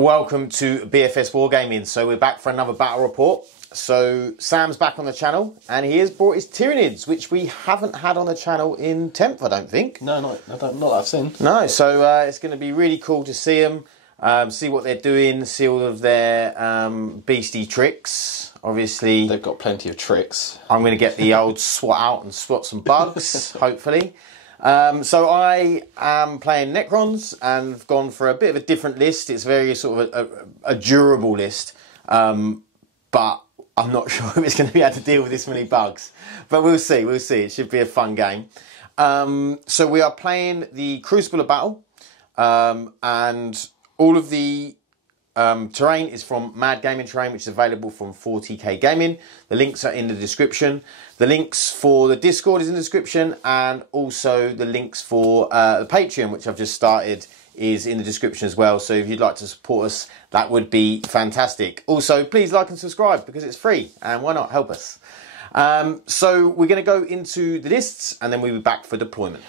And welcome to BFS Wargaming. So we're back for another battle report. So Sam's back on the channel and he has brought his Tyranids, which we haven't had on the channel in 10th, I don't think. No, not that I've seen. No, so it's going to be really cool to see them, see what they're doing, see all of their beastie tricks. Obviously, they've got plenty of tricks. I'm going to get the old SWAT out and swat some bugs, hopefully. So I am playing Necrons and I've gone for a bit of a different list. It's very sort of a durable list, but I'm not sure if it's going to be able to deal with this many bugs. But we'll see, we'll see. It should be a fun game. So we are playing the Crucible of Battle, and all of the terrain is from Mad Gaming Terrain, which is available from 40k Gaming. The links are in the description. The links for the Discord is in the description, and also the links for the Patreon, which I've just started, is in the description as well. So if you'd like to support us, that would be fantastic. Also, please like and subscribe because it's free, and why not help us? So we're going to go into the lists, and then we'll be back for deployment.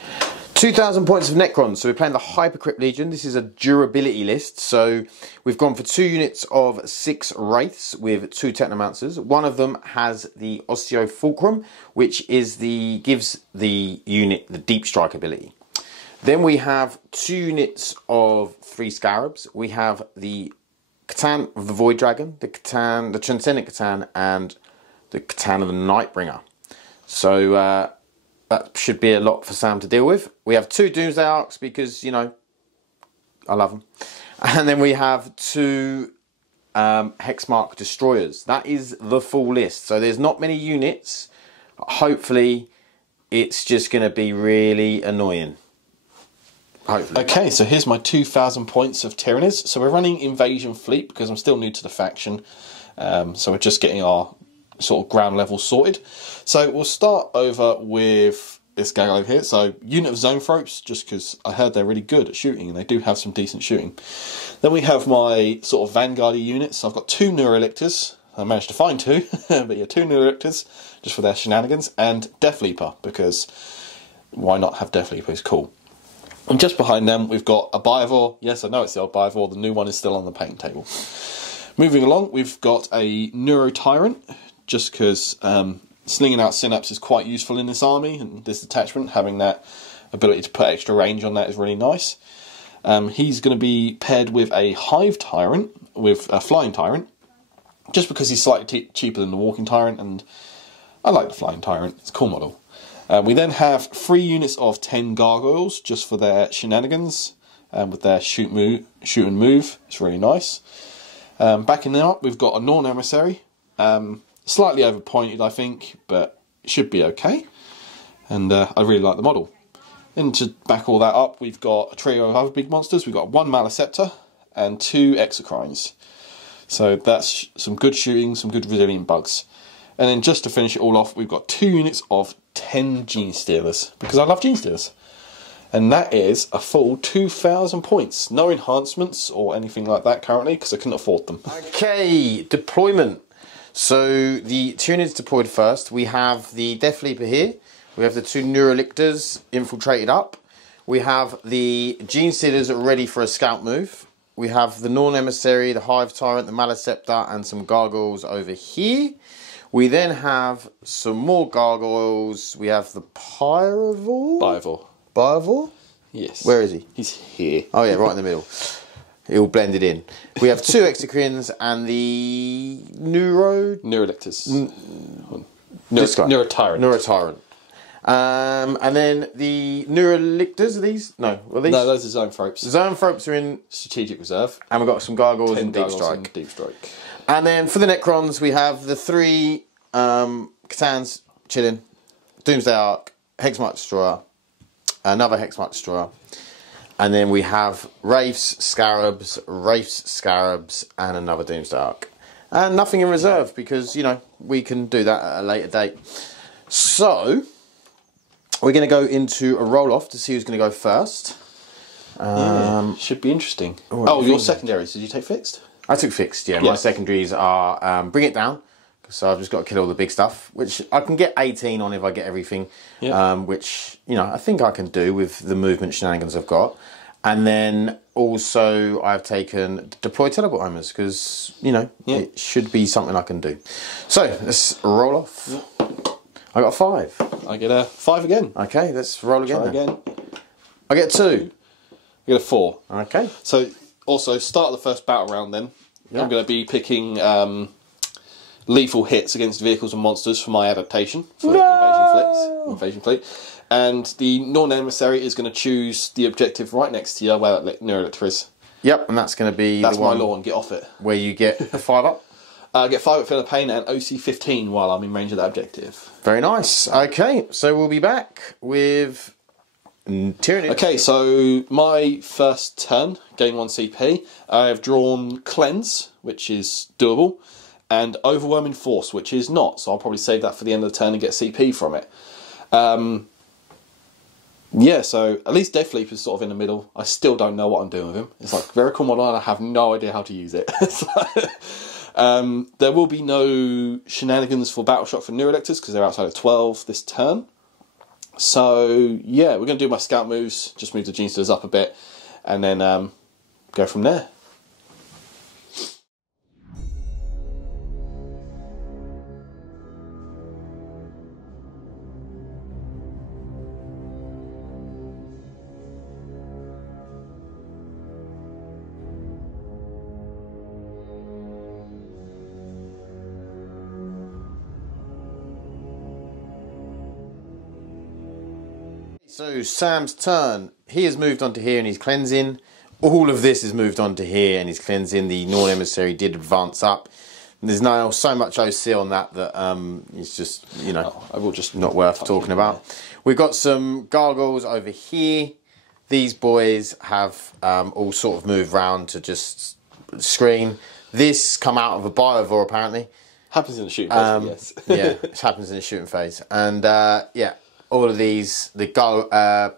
2,000 points of Necrons, so we're playing the Hypercrypt Legion. This is a durability list, so we've gone for 2 units of 6 Wraiths with 2 Technomancers. One of them has the Osteo Fulcrum, which is gives the unit the Deep Strike ability. Then we have 2 units of 3 Scarabs. We have the Catan of the Void Dragon, the Transcendent Catan, and the Catan of the Nightbringer. So that should be a lot for Sam to deal with. We have 2 Doomsday Arcs because, you know, I love them. And then we have 2 Hexmark Destroyers. That is the full list. So there's not many units. Hopefully, it's just going to be really annoying. Hopefully. Okay, so here's my 2,000 points of Tyranids. So we're running Invasion Fleet because I'm still new to the faction. So we're just getting our sort of ground level sorted. So we'll start over with this guy over here. So unit of Zoanthropes, just because I heard they're really good at shooting and they do have some decent shooting. Then we have my sort of vanguard units. So I've got 2 Neurolictors. I managed to find 2, but yeah, 2 Neurolictors just for their shenanigans, and Death Leaper because why not have Death Leaper? It's cool. And just behind them we've got a Biovore. Yes, I know it's the old Biovore. The new one is still on the paint table. Moving along, we've got a Neurotyrant, just because slinging out Synapse is quite useful in this army, and this detachment, having that ability to put extra range on that is really nice. He's going to be paired with a Hive Tyrant, with a Flying Tyrant, just because he's slightly cheaper than the Walking Tyrant, and I like the Flying Tyrant, it's a cool model. We then have 3 units of 10 Gargoyles, just for their shenanigans, with their shoot and move, it's really nice. Backing them up, we've got a Norn Emissary, slightly overpointed, I think, but it should be okay. And I really like the model. Then to back all that up, we've got a trio of other big monsters. We've got 1 Maleceptor and 2 Exocrines. So that's some good shooting, some good resilient bugs. And then just to finish it all off, we've got 2 units of 10 Genestealers, because I love Genestealers. And that is a full 2,000 points. No enhancements or anything like that currently, because I couldn't afford them. Okay, deployment. So the Tyranids deployed first. We have the Death Leaper here. We have the 2 Neurolictors infiltrated up. We have the Genestealers ready for a scout move. We have the Norn Emissary, the Hive Tyrant, the Maleceptor, and some Gargoyles over here. We then have some more Gargoyles. We have the Biovore. Biovore? Yes. Where is he? He's here. Oh yeah, right in the middle. It all blended in. We have 2 Exocrines and the Neurolictors. Neurotyrant. Neurotyrant. And then the Neurolictors, are these? No, are these? No, those are Zoanthropes. Zoanthropes are in Strategic Reserve. And we've got some Gargoyles and Deep Strike. Deep Strike. And then for the Necrons, we have the 3 Catans chilling, Doomsday Arc, Hexmark Destroyer, another Hexmark Destroyer, and then we have Wraiths, Scarabs, and another Doomsday Arc. And nothing in reserve because, you know, we can do that at a later date. So, we're going to go into a roll-off to see who's going to go first. Yeah, should be interesting. Oh, your secondaries, did you take fixed? I took fixed, yeah. My secondaries are Bring It Down, so I've just got to kill all the big stuff, which I can get 18 on if I get everything, which, you know, I think I can do with the movement shenanigans I've got. And then also I've taken deploy teleport homers because, you know, it should be something I can do. So let's roll off. I got a 5. I get a 5 again. Okay, let's roll again. Try again. I get a 2. I get a 4. Okay. So also start the first battle round then. I'm going to be picking lethal hits against vehicles and monsters for my adaptation for Invasion Fleet. And the Norn Emissary is going to choose the objective right next to you where that Neurolector is. Yep, and that's going to be That's the my one lawn, get off it. where you get a 5 up. I get 5 at Feel No Pain and OC 15 while I'm in range of that objective. Very nice. Okay, so we'll be back with Tyranid. Okay, so my first turn, gain 1 CP. I have drawn Cleanse, which is doable, and Overwhelming Force, which is not. So I'll probably save that for the end of the turn and get CP from it. Yeah, so at least Death Leap is sort of in the middle. I still don't know what I'm doing with him. It's like very cool model and I have no idea how to use it. There will be no shenanigans for Battle Shock for Neurolectors because they're outside of 12 this turn. So yeah, we're going to do my scout moves, just move the Genestealers up a bit, and then go from there. So Sam's turn. He has moved on to here and he's cleansing. All of this has moved on to here and he's cleansing. The Norn Emissary did advance up. And there's now so much OC on that it's just, you know, I will just not worth talking about. We've got some gargoyles over here. These boys have all sort of moved round to just screen. This come out of a Biovore apparently. Happens in the shooting phase, yes. Yeah, it happens in the shooting phase. And yeah, all of these, what are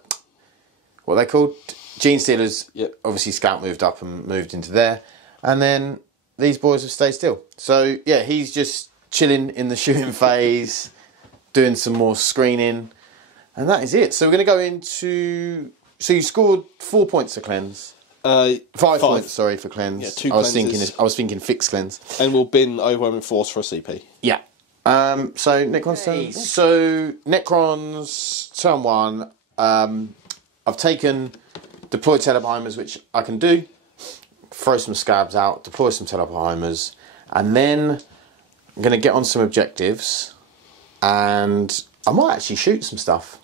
they called? Genestealers. Yep. Obviously Scout moved up and moved into there. And then these boys have stayed still. So yeah, he's just chilling in the shooting phase, doing some more screening. And that is it. So we're going to go into... So you scored 4 points for cleanse. 5 points, sorry, for cleanse. Yeah, 2 I was cleanses. thinking fixed cleanse. And we'll bin Overwhelming Force for a CP. Yeah. So Necron's turn. So Necron's turn 1. I've taken deploy Teleportimers, which I can do. Throw some scabs out, deploy some Teleportimers, and then I'm going to get on some objectives, and I might actually shoot some stuff.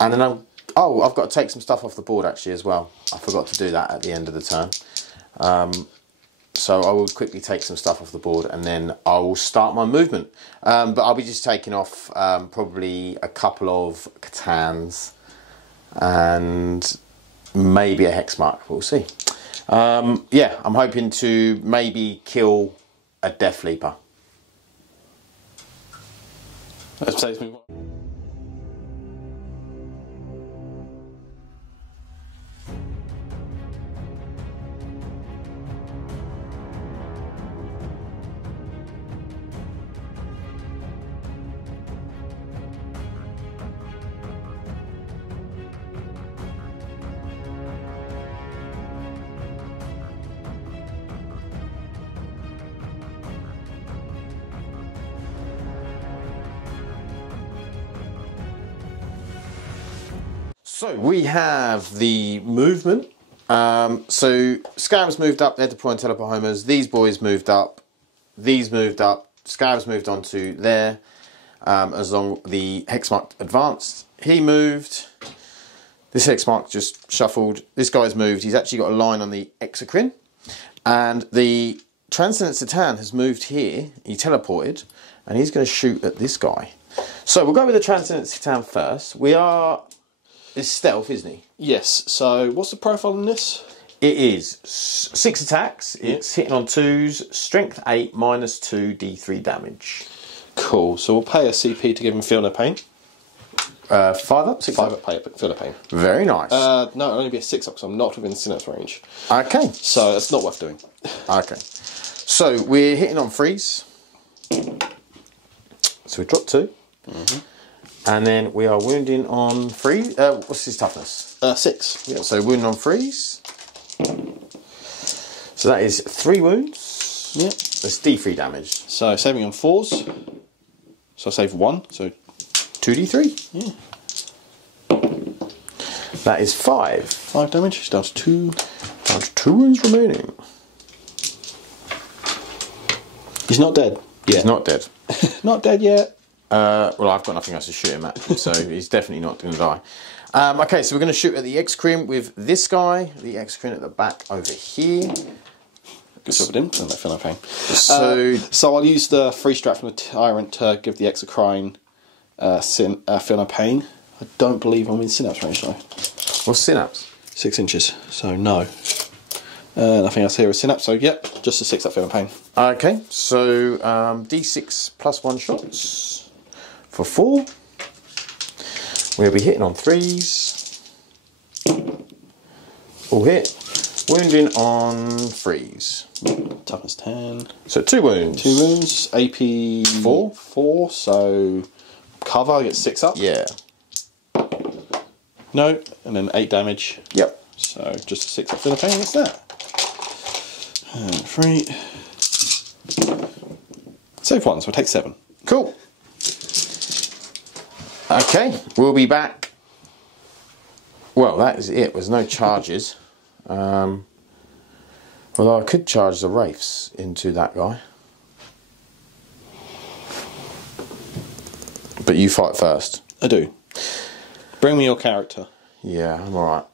And then I've got to take some stuff off the board actually as well. I forgot to do that at the end of the turn. So I will quickly take some stuff off the board and then I will start my movement. But I'll be just taking off probably a couple of Catans and maybe a Hexmark. We'll see. Yeah, I'm hoping to maybe kill a Death Leaper. Let's say move on. So we have the movement. So Scabs moved up, they're deploying Teleport Homers. These boys moved up. These moved up. Scabs moved on to there. As long the Hexmark advanced. He moved. This Hexmark just shuffled. This guy's moved. He's actually got a line on the Exocrine. And the Transcendent Satan has moved here. He teleported. And he's going to shoot at this guy. So we'll go with the Transcendent Satan first. It's stealth, isn't he? Yes, so what's the profile on this? It is 6 attacks. It's hitting on 2s. Strength 8, -2 D3 damage. Cool, so we'll pay a CP to give him Feel No Pain. 5 up, 6 5 up. up, pay a Feel No Pain. Very nice. No, it'll only be a 6 up because I'm not within Synapse range. Okay. So that's not worth doing. Okay. So we're hitting on 3s. So we dropped 2. And then we are wounding on freeze. What's his toughness? 6. Yeah, so wounding on freeze. So that is 3 wounds. Yep. That's D3 damage. So saving on 4s. So I save 1. So 2D3. yeah. That is 5. 5 damage. He's down to 2. Down to 2 wounds remaining. He's not dead. He's not dead. Not dead yet. Well, I've got nothing else to shoot him at, so he's definitely not going to die. Okay, so we're going to shoot at the Exocrine with this guy. The Exocrine at the back over here. Good job with him. Don't let Feel No Pain. So I'll use the free strat from the Tyrant to give the Exocrine Feel No Pain. I don't believe I'm in Synapse range though. what's Synapse? 6 inches, so no. Nothing else here is Synapse, so yep, just a 6 up Feel No Pain. Okay, so D6 plus 1 shots for 4. We'll be hitting on 3s. All hit. Wounding on freeze. Toughness 10. So 2 wounds. 2 wounds. AP 4. 4, so cover, I get 6 up. Yeah. No, and then 8 damage. Yep. So just a 6 up Feel No Pain, what's that? And 3. Save 1, so I take 7. Cool. Okay, we'll be back. Well, that is it. There's no charges. Although I could charge the Wraiths into that guy. But you fight first. I do. Bring me your character. Yeah, I'm alright.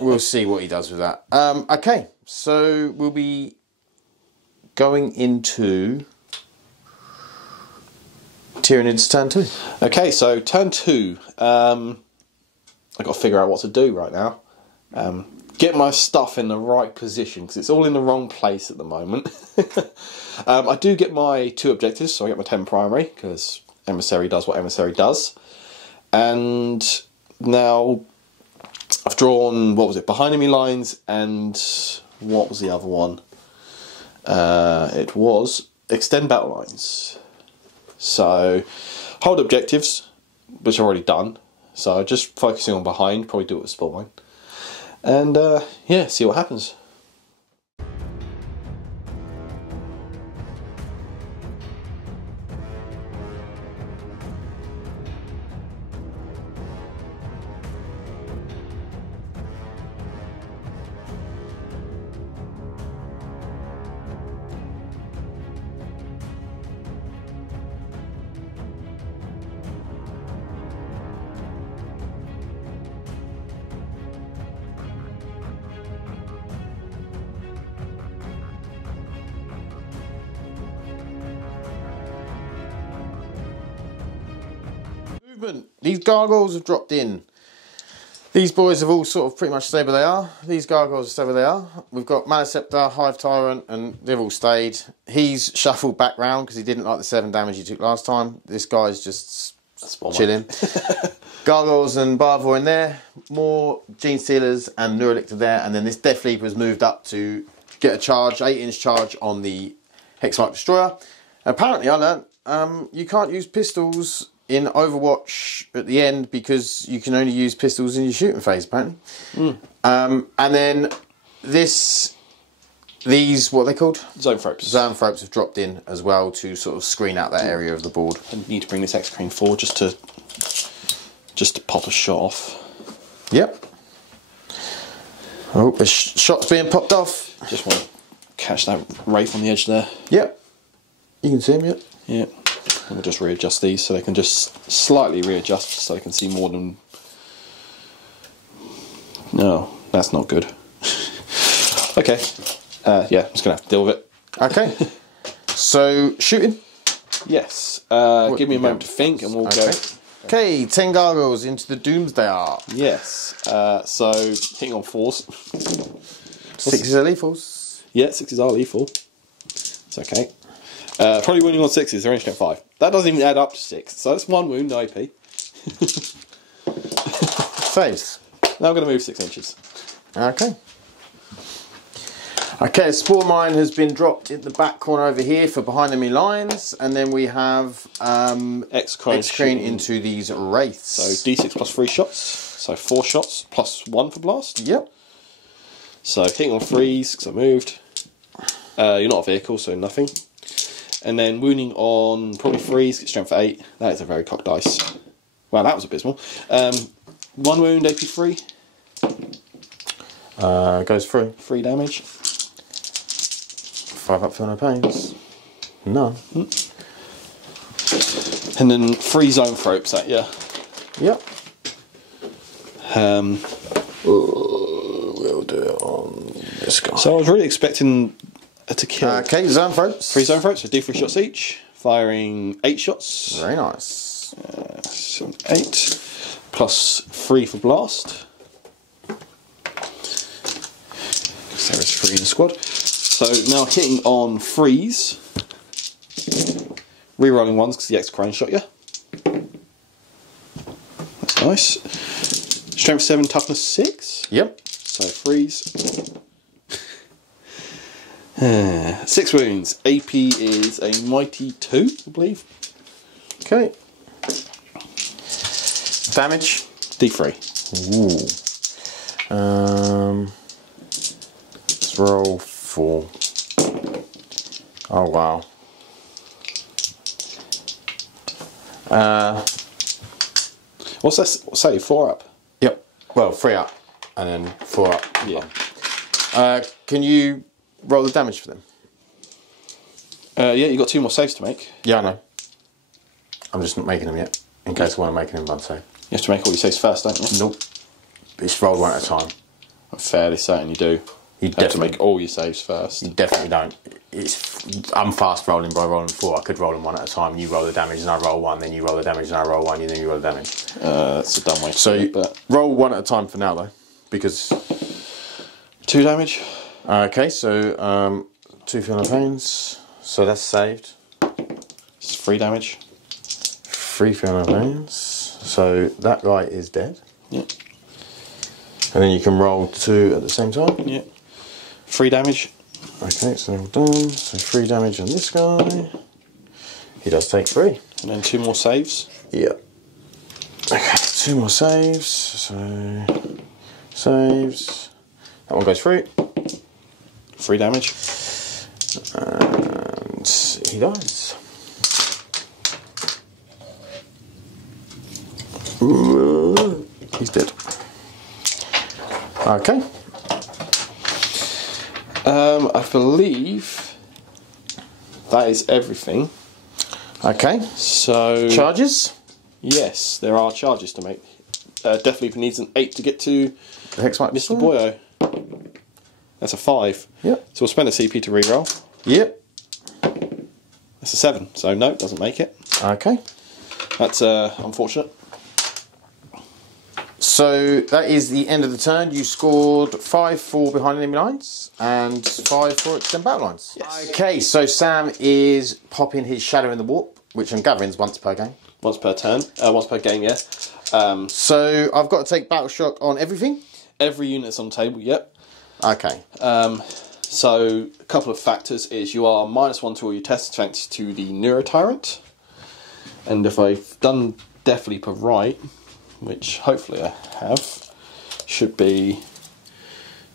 We'll see what he does with that. Okay, so we'll be going into Tyranid's turn 2. Okay, so turn 2. I've got to figure out what to do right now. Get my stuff in the right position, because it's all in the wrong place at the moment. I do get my 2 objectives, so I get my 10 primary, because Emissary does what Emissary does. And now I've drawn, what was it, behind enemy lines, and what was the other one? It was extend battle lines. So hold objectives, which I've already done. So just focusing on behind, probably do it with Spellbind. And yeah, see what happens. Movement. These gargoyles have dropped in. These boys have all sort of pretty much stayed where they are. These gargoyles have stayed where they are. We've got Maliceptor, Hive Tyrant, and they've all stayed. He's shuffled back round because he didn't like the 7 damage he took last time. This guy's just chilling. Gargoyles and Barvor in there. More Gene Stealers and Neuralictor there. And then this Death Leap has moved up to get a charge, 8-inch charge on the Hexmark Destroyer. Apparently I learnt you can't use pistols in Overwatch at the end because you can only use pistols in your shooting phase, apparently. And then these, what are they called? Zoanthropes. Zoanthropes have dropped in as well to sort of screen out that area of the board. I need to bring this Exocrine forward just to pop a shot off. Yep. Oh, the shot's being popped off. Just want to catch that Wraith on the edge there. Yep. You can see him, yep. Yep. And we'll just readjust these so they can just slightly readjust so they can see more than... No, that's not good. Okay. Yeah, I'm just going to have to deal with it. Okay. So, shooting? Yes. Give me a moment to think and we'll go... Okay, 10 gargoyles into the Doomsday Ark. Yes. So, hitting on 4s. 6s are lethals. Yeah, 6s are lethal. It's okay. Probably wounding on 6s, they're only get 5. That doesn't even add up to 6, so that's 1 wound, no AP. Saves. Now I'm going to move 6 inches. Okay. Okay, a Spore Mine has been dropped in the back corner over here for behind enemy lines, and then we have X-Crane into these Wraiths. So D6 plus 3 shots, so 4 shots plus 1 for blast. Yep. So hitting on freeze because I moved. You're not a vehicle, so nothing. And then wounding on probably freeze, get strength 8. That is a very cocked dice. Wow, that was abysmal. 1 wound, AP 3. Goes through. 3 damage. 5 up for no pains. None. And then 3 zone thropes at you. Yep. Um, We'll do it on this guy. so I was really expecting to kill. Okay, zone throats. 3 zone thropes, so do 3 shots each. Firing 8 shots. Very nice. So 8 plus 3 for blast. Because there is 3 in the squad. So now hitting on freeze. Rerolling ones because the X-Crane shot you. That's nice. Strength 7, toughness 6. Yep. So freeze. 6 wounds. AP is a mighty 2, I believe. Okay. Damage. D3. Ooh. Let's roll 4. Oh wow. What's that say? 4 up? Yep. Well, 3 up and then 4 up. Yeah. Can you roll the damage for them? Yeah, you got 2 more saves to make. Yeah, I know. I'm just not making them yet, in case I want to make an one save. You have to make all your saves first, don't you? Nope. It's rolled one at a time. I'm fairly certain you do. You You have to definitely, make all your saves first. you definitely don't. I'm fast rolling by rolling 4. I could roll them one at a time. You roll the damage and I roll 1, then you roll the damage and I roll 1, and then you roll the damage. That's a dumb way to So do you it, but roll 1 at a time for now though, because 2 damage. okay. So 2 Fiona Pains. So that's saved. It's 3 damage. 3 Fiona Pains. So that guy is dead. Yeah. And then you can roll 2 at the same time. Yeah. 3 damage. Okay, so we're done. So 3 damage on this guy. He does take 3. And then 2 more saves. Yeah. Okay, 2 more saves. So saves. That one goes through. 3 damage. And he dies. He's dead. Okay. I believe that is everything. Okay. So Charges? yes, there are charges to make. Deathleap needs an 8 to get to The Hex Mike Mr. Boyo. That's a 5. Yep. So we'll spend a CP to reroll. Yep. That's a 7. So no, doesn't make it. Okay. That's unfortunate. So that is the end of the turn. You scored 5 for behind enemy lines and 5 for extend battle lines. Yes. Okay, so Sam is popping his Shadow in the Warp, which I'm gathering is once per game. Once per turn. Once per game, yeah. So I've got to take Battle Shock on everything? Every unit's on the table, yep. Okay. So a couple of factors is you are -1 to all your tests thanks to the Neurotyrant. And if I've done Death Leaper right, which hopefully I have, should be...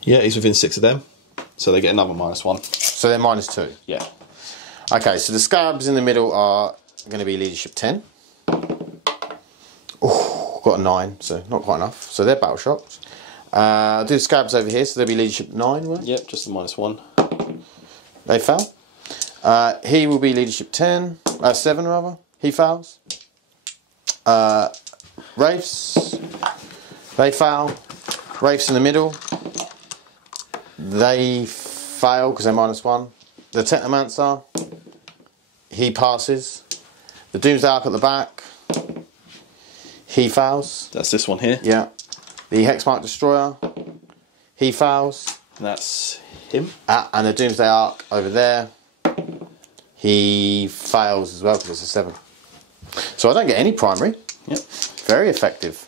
Yeah, he's within 6 of them. So they get another -1. So they're -2. Yeah. Okay, so the Scabs in the middle are going to be Leadership 10. Oh, got a 9, so not quite enough. So they're Battle Shocked. Do the Scabs over here, so they'll be Leadership 9, right? Yep, just the -1. They fail. He will be Leadership 10, 7 rather. He fails. Wraiths, they fail. Wraiths in the middle, they fail because they're -1. The Technomancer, he passes. The Doomsday Ark at the back, he fails. That's this one here. Yeah. The Hexmark Destroyer, he fails. And that's him. And the Doomsday Ark over there, he fails as well because it's a 7. So I don't get any primary. Yep. Very effective.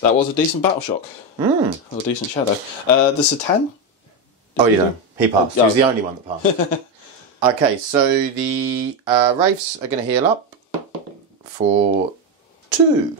That was a decent Battle Shock. Or a decent Shadow. The Satan? Oh, you don't. He passed. He was the only one that passed. Okay, so the Wraiths are going to heal up for 2.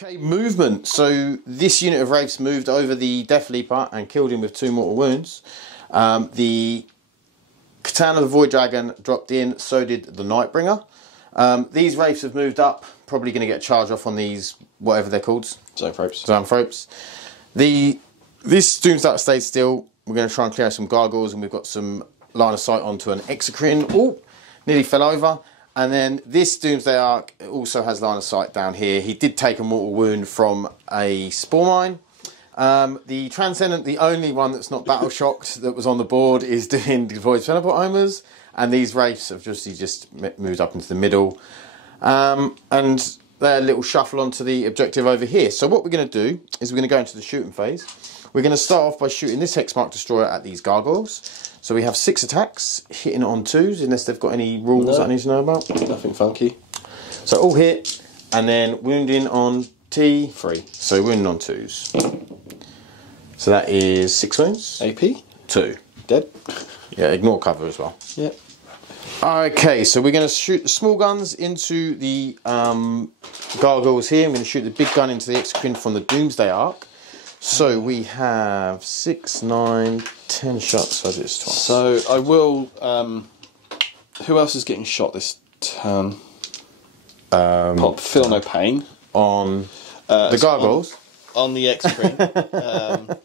Okay, movement. So this unit of Wraiths moved over the Death Leaper and killed him with 2 mortal wounds. The Katana of the Void Dragon dropped in, so did the Nightbringer. These Wraiths have moved up, probably going to get a charge off on these, whatever they're called. Zoanthropes. This Doomsday stayed still. We're going to try and clear some gargoyles, and we've got some line of sight onto an Exocrine. Oh, nearly fell over. And then this Doomsday Ark also has line of sight down here. He did take a mortal wound from a Spore Mine. The Transcendent, the only one that's not battle shocked that was on the board, is doing Void Teleport Homers. And these Wraiths have just moved up into the middle. And they're a little shuffle onto the objective over here. So what we're going to do is we're going to go into the shooting phase. We're going to start off by shooting this Hexmark Destroyer at these gargoyles. So we have 6 attacks, hitting on 2s, unless they've got any rules that I need to know about. Nothing funky. So all hit, and then wounding on T, 3. So wounding on 2s. So that is 6 wounds. AP. 2. Dead. Yeah, ignore cover as well. Yep. Okay, so we're going to shoot the small guns into the gargoyles here. I'm going to shoot the big gun into the Exocrine from the Doomsday Ark. So we have 6, 9, 10 shots. So I do this twice. So I will. Who else is getting shot this turn? Pop. Feel no pain On the gargoyles. On the Exocrine.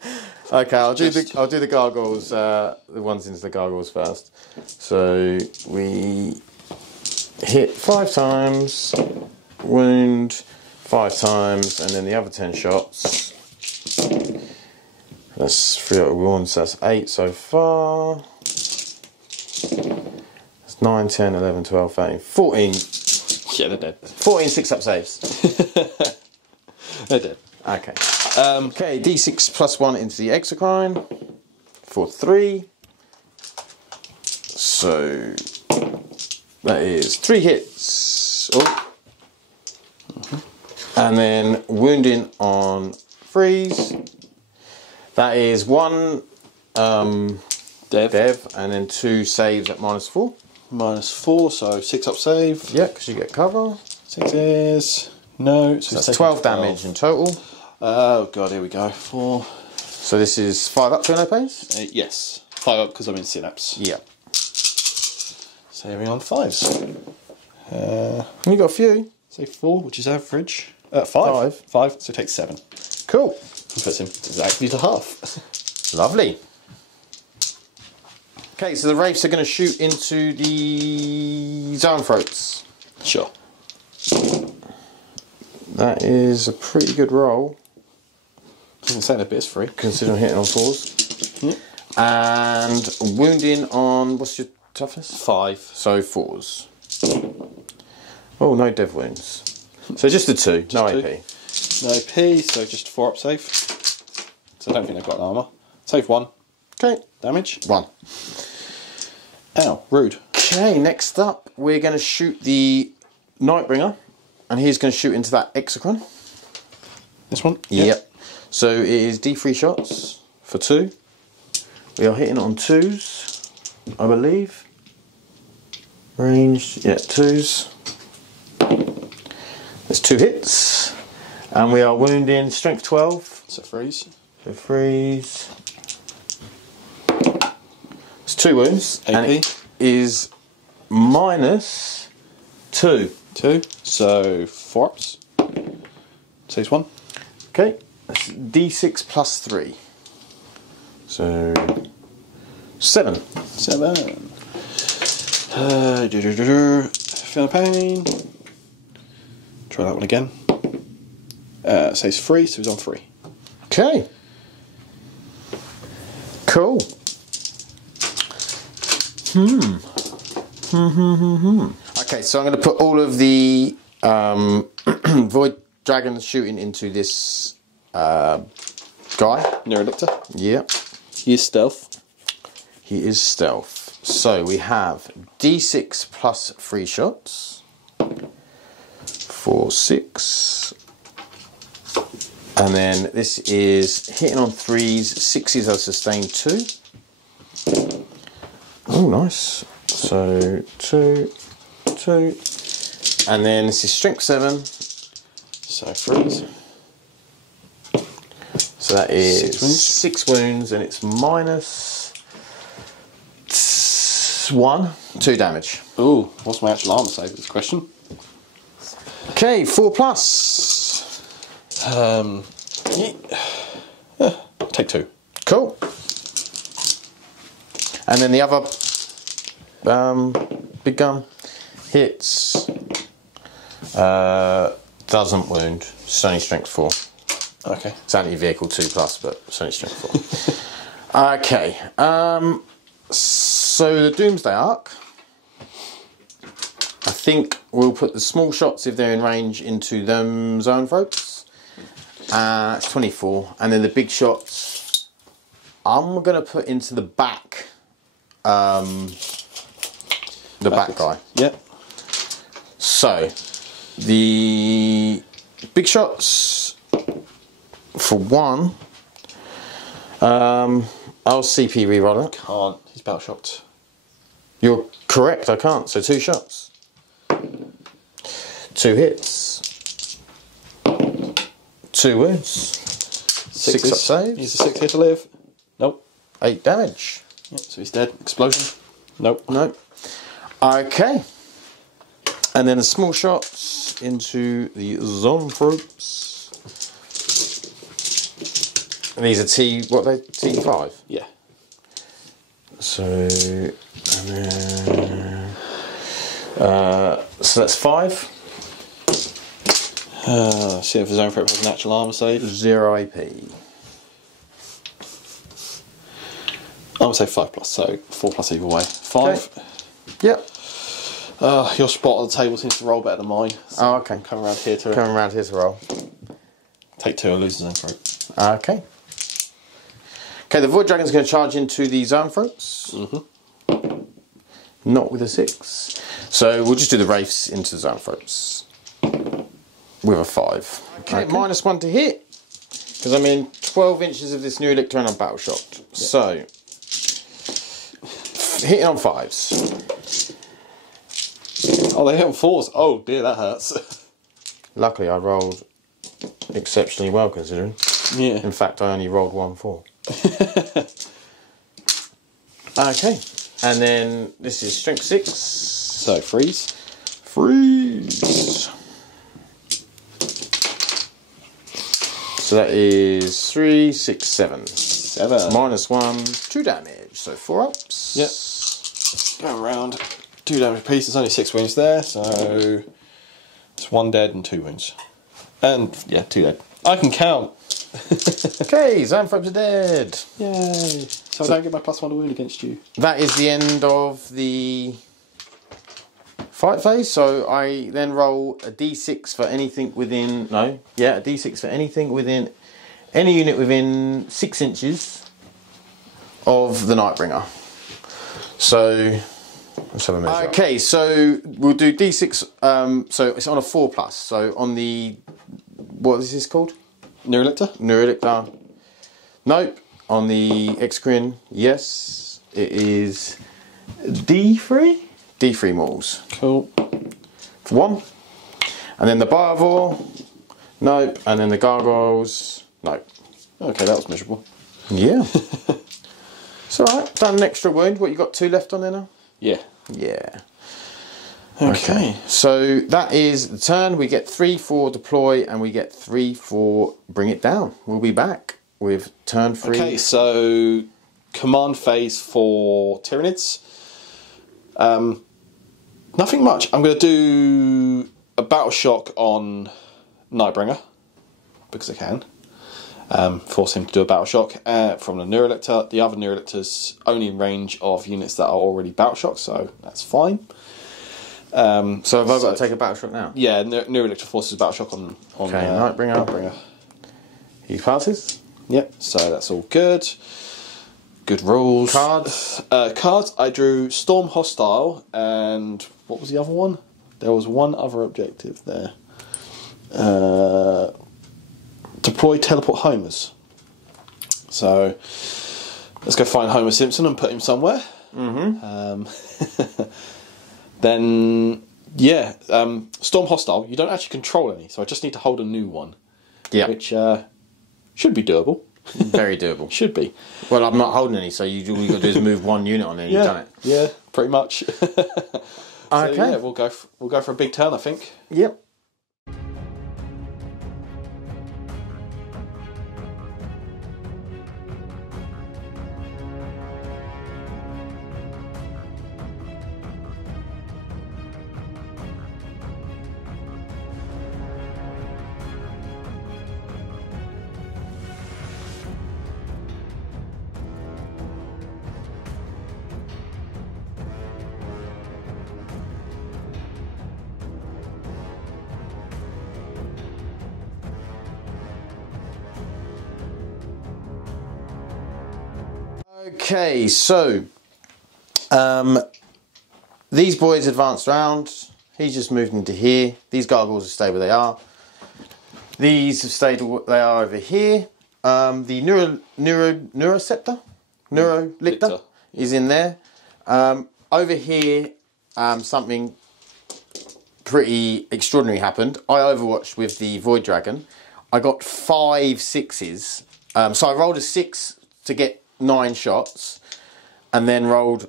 Okay, I'll do the gargoyles. The ones into the gargoyles first. So we hit 5 times, wound 5 times, and then the other 10 shots. That's 3 out of 1, so that's 8 so far. That's 9, 10, 11, 12, 13, 14. Yeah, they're dead. 14 6-up saves. They're dead. Okay. Okay, D6 plus 1 into the Exocrine for 3. So that is 3 hits. Oh. And then wounding on freeze. That is 1 dev and then 2 saves at -4. -4, so 6-up save. Yeah, because you get cover. 6 is no. So that's 12 damage in total. Oh god, here we go. 4. So this is 5 up, Feel No Pains? Yes, 5 up because I'm in Synapse. Yeah. Saving on 5s. You got a few. Say 4, which is average. 5. 5, so take 7. Cool. Puts him exactly to half. Lovely. Okay, so the Wraiths are going to shoot into the Zoanthropes. Sure. That is a pretty good roll. I can say the bit's free. Considering hitting on 4s. Yeah. And wounding on, what's your toughness? 5. So 4s. Oh, no dev wounds. So just the 2, no two. AP. No AP, so just 4-up save. So I don't think they've got an armour. Save 1. Okay. Damage. 1. Ow, rude. Okay, next up we're going to shoot the Nightbringer. And he's going to shoot into that Exocrine. This one? Yep. So it is D3 shots for 2. We are hitting on 2s, I believe. Ranged, yeah, 2s. There's 2 hits. And we are wounding strength 12. So freeze. So freeze. It's 2 wounds. AP. And it is -2. 2. So 4-ups. Saves 1. Okay. That's D6 plus 3. So 7. 7. Feel the pain. Try that one again. So he's 3, so he's on 3. Okay. Cool. Okay, so I'm going to put all of the Void Dragon shooting into this guy. Neurolictor. Yeah. He is stealth. He is stealth. So we have D6 plus 3 shots. 4, 6. And then this is hitting on 3s, 6s are sustained 2. Oh, nice. So 2, 2. And then this is strength 7. So 3s. So that is 6 wounds. 6 wounds, and it's minus 1, 2 damage. Ooh, what's my actual armor save? This question. Okay, 4 plus. Take 2. Cool. And then the other big gun hits. Doesn't wound. It's only strength 4. Okay. It's anti-vehicle 2 plus, but it's only strength 4. Okay. So the Doomsday Arc. I think we'll put the small shots, if they're in range, into them zone throats. It's 24. And then the big shots, I'm going to put into the back. The back guy. Yep. So, the big shots, for 1, I'll CP reroll it. Can't. He's battle shocked. You're correct, I can't. So 2 shots. 2 hits. 2 wounds. 6 up saves. He's a 6 here to live. Nope. 8 damage. Yep, so he's dead. Explosion. Nope. Nope. Okay. And then the small shots into the Zoanthropes. And these are what are they? T5? Yeah. So, and then, so that's 5. See if his own threat has an actual armor save. 0 AP. I would say 5 plus, so 4 plus either way. 5. Okay. Yep. Your spot on the table seems to roll better than mine. So Oh, okay. come around here to Coming around here to roll. take 2 and lose his own throat. Okay. Okay, the Void Dragon's going to charge into the Zoanthropes. Not with a 6. So we'll just do the Wraiths into the Zoanthropes. With a 5. Okay, minus 1 to hit. Because I'm in 12 inches of this Neurolictor and I'm battle shocked. Yep. So, hitting on 5s. Oh, they hit on 4s. Oh dear, that hurts. Luckily, I rolled exceptionally well considering. Yeah. In fact, I only rolled 1 4. Okay, and then this is strength 6. So freeze. Freeze. So that is 3, 6, 7. 7. Minus 1, 2 damage. So 4 ups. Yep. Going around. 2 damage apiece. There's only 6 wounds there, so it's 1 dead and 2 wounds. And yeah, 2 dead. I can count. Okay, Zoanthropes are dead. Yay. So I don't get my +1 to wound against you. That is the end of the fight phase. So I then roll a d6 for anything within... No, yeah, a d6 for anything within... Any unit within 6 inches of the Nightbringer. So... Let's have a measure. Okay, so we'll do d6... so it's on a 4 plus. So on the... What is this called? Neurolictor? Neurolictor. Nope. On the Exocrine, yes. It is D3? D3 Mauls. Cool. For 1. And then the Biovore. Nope. And then the Gargoyles. Nope. Okay, that was miserable. Yeah. It's alright. Done an extra wound. What, you got 2 left on there now? Yeah. Yeah. Okay. So that is the turn. We get 3 for deploy and we get 3 for bring it down. We'll be back with turn 3. Okay, so command phase for Tyranids. Nothing much. I'm going to do a battle shock on Nightbringer. because I can. Force him to do a Battle Shock from the Neurolictor. The other Neurolictor's only in range of units that are already Battle Shock, so that's fine. So have I got to take a Battle Shock now? Yeah, Neurolictor forces a Battle Shock on okay, Nightbringer. Nightbringer. He passes. Yep, so that's all good. Good rules. Cards. Cards, I drew Storm Hostile, and what was the other one? There was one other objective there. Deploy Teleport Homers. So let's go find Homer Simpson and put him somewhere. Then, yeah, Storm Hostile, you don't actually control any, so I just need to hold a new one. Yeah. Which should be doable. Very doable. Should be. Well, I'm not holding any, so all you got to do is move one unit on it and you've done it. Yeah, pretty much. Okay. So, yeah, we'll go for a big turn, I think. Yep. Okay, so these boys advanced round. He's just moved into here. These gargoyles have stayed where they are. These have stayed where they are over here. The Neuroceptor Neurolictor is in there. Over here, something pretty extraordinary happened. I overwatched with the Void Dragon. I got 5 6s. So I rolled a 6 to get 9 shots, and then rolled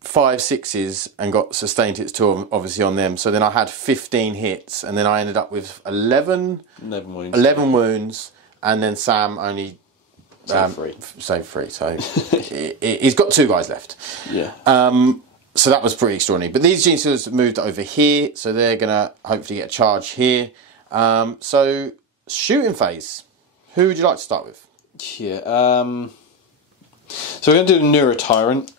5 6s and got sustained hits 2 obviously on them. So then I had 15 hits, and then I ended up with 11 wounds, and then Sam only saved 3. So he's got 2 guys left. Yeah. So that was pretty extraordinary. But these Geniuses have moved over here, so they're gonna hopefully get a charge here. So shooting phase. Who would you like to start with? Yeah. So we're going to do the Neurotyrant,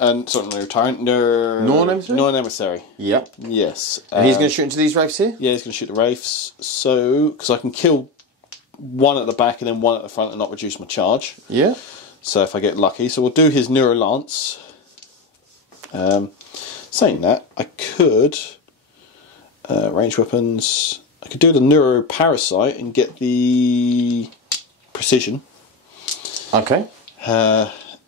Norn Emissary. Yep. Yes. And he's going to shoot into these wraiths here? Yeah, he's going to shoot the wraiths. So, because I can kill one at the back and then one at the front and not reduce my charge. Yeah. So if I get lucky. So we'll do his Neurolance. Saying that, I could, range weapons, I could do the Neuroparasite and get the Precision. Okay.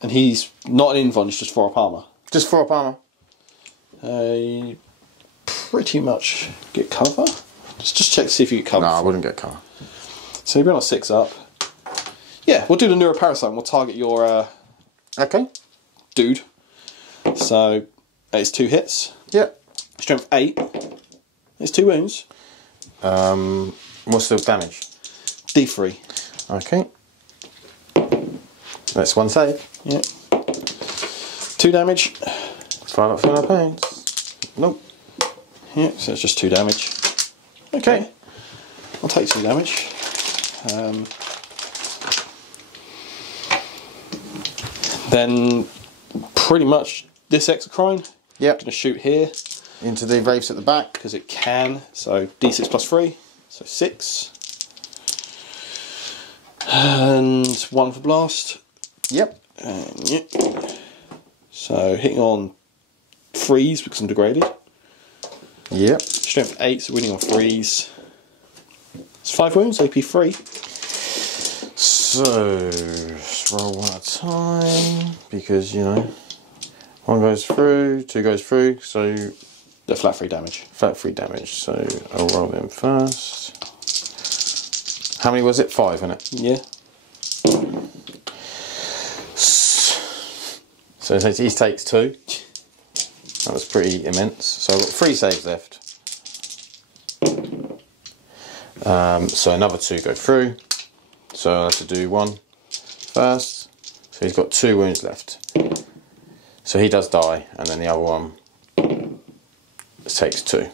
And he's not an invuln, he's just 4 up armour. Just 4 up armour? Pretty much get cover. Just check to see if you get cover. No, I wouldn't get cover. So you've been on 6 up. Yeah, we'll do the Neuroparasite and we'll target your okay. Dude. So it's 2 hits. Yep. Strength 8. It's 2 wounds. What's the damage? D3. Okay. That's 1 save. Yeah. 2 damage. 5 up, 5 pounds. Nope. Yeah, so it's just 2 damage. Okay. I'll take 2 damage. Then pretty much this Exocrine. Yep. Gonna shoot here. Into the wraiths at the back. Because it can. So D6 plus 3. So 6. And 1 for blast. Yep. And yeah. So hitting on freeze because I'm degraded. Yep. Strength 8, so winning on freeze. It's 5 wounds, AP 3. So let's roll 1 at a time because you know 1 goes through, 2 goes through, so The flat 3 damage. flat 3 damage. So I'll roll them first. How many was it? 5, wasn't it? Yeah. So he takes 2. That was pretty immense. So I've got 3 saves left. So another 2 go through. So I have to do 1 first. So he's got 2 wounds left. So he does die, and then the other one takes 2.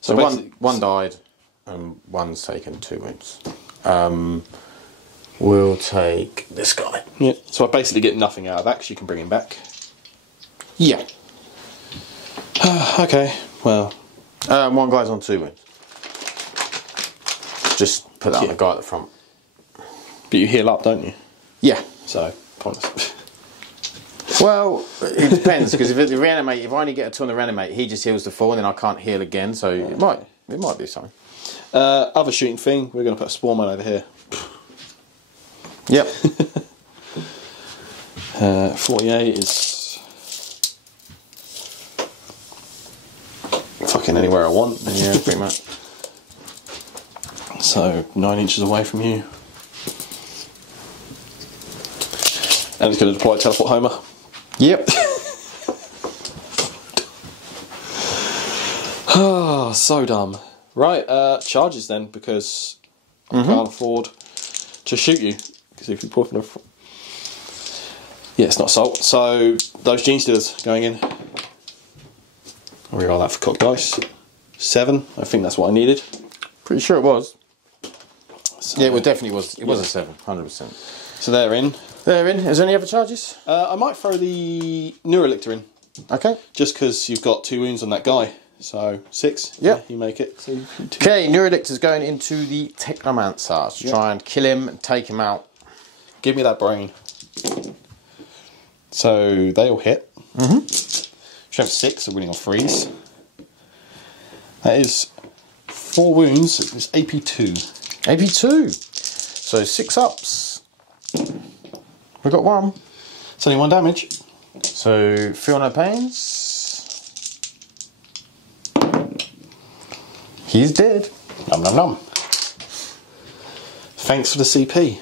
So one died, and 1's taken 2 wounds. we'll take this guy. Yeah. So I basically get nothing out of that because you can bring him back. Yeah. Okay. Well. One guy's on 2 wounds. Just put that on the guy at the front. But you heal up, don't you? Yeah. So pointless. Well, it depends because if I only get a 2 on the reanimate, he just heals the 4, and then I can't heal again. So it might be something. Other shooting thing. We're going to put a spawn man over here. Yep. 48 is fucking anywhere I want. Yeah, pretty much. So 9 inches away from you. And it's going to deploy Teleport Homer. Yep. Oh, so dumb. Right, charges then, because I can't afford to shoot you. Because if you put from the... Yeah, it's not assault. So, those Gene Stealers going in. I'll reroll that for cocked dice. 7, I think that's what I needed. Pretty sure it was. So, Yeah, it definitely was. It was a 7, 100%. So they're in. They're in. Is there any other charges? I might throw the Neurolictor in. Okay. Just because you've got 2 wounds on that guy. So 6. Yep. Yeah, you make it. So Okay, Neurolictor's going into the Technomancer to try and kill him and take him out. Give me that brain. So they all hit. Strength 6, so winning on 3s. That is 4 wounds. It's AP2. AP2. So 6 ups. We got 1. It's only 1 damage. So feel no pains. He's dead. Nom nom nom. Thanks for the CP.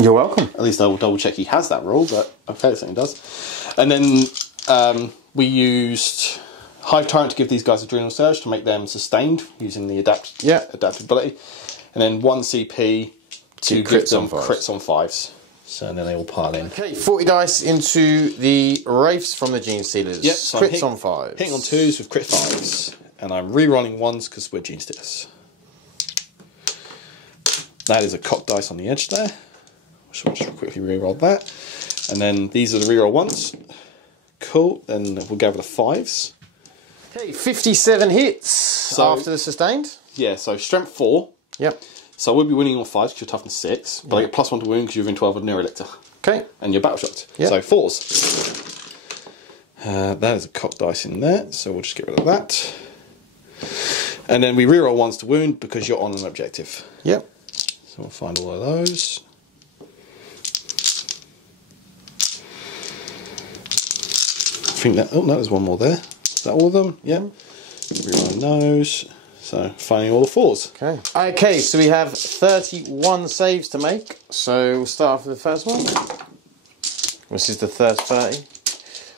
You're welcome. At least I will double check he has that rule, but okay, it certainly does. And then we used Hive Tyrant to give these guys Adrenal Surge to make them sustained using the adaptability. And then 1 CP to give them crits on 5s. So then they all pile in. Okay, 40 dice into the Wraiths from the Gene Stealers. Yep, so crits on 5s. Hitting on 2s with crit 5s. And I'm re-rolling 1s because we're Gene Stealers. That is a cocked dice on the edge there. So I'll just quickly re-roll that. And then these are the re-roll 1s. Cool, then we'll go over the 5s. Okay, 57 hits after the sustained. Yeah, so strength 4. Yep. So I would be winning on 5s because you're toughness 6. But I get +1 to wound because you're within 12 of Neurolictor. Okay. And you're battle shocked. Yep. So 4s. That is a cocked dice in there, so we'll just get rid of that. And then we reroll 1s to wound because you're on an objective. Yep. So we'll find all of those. I think that, oh no, there's 1 more there. Is that all of them? Yeah. Reroll those. So finding all the 4s. Okay. Okay, so we have 31 saves to make. So we'll start off with the first one. This is the first 30.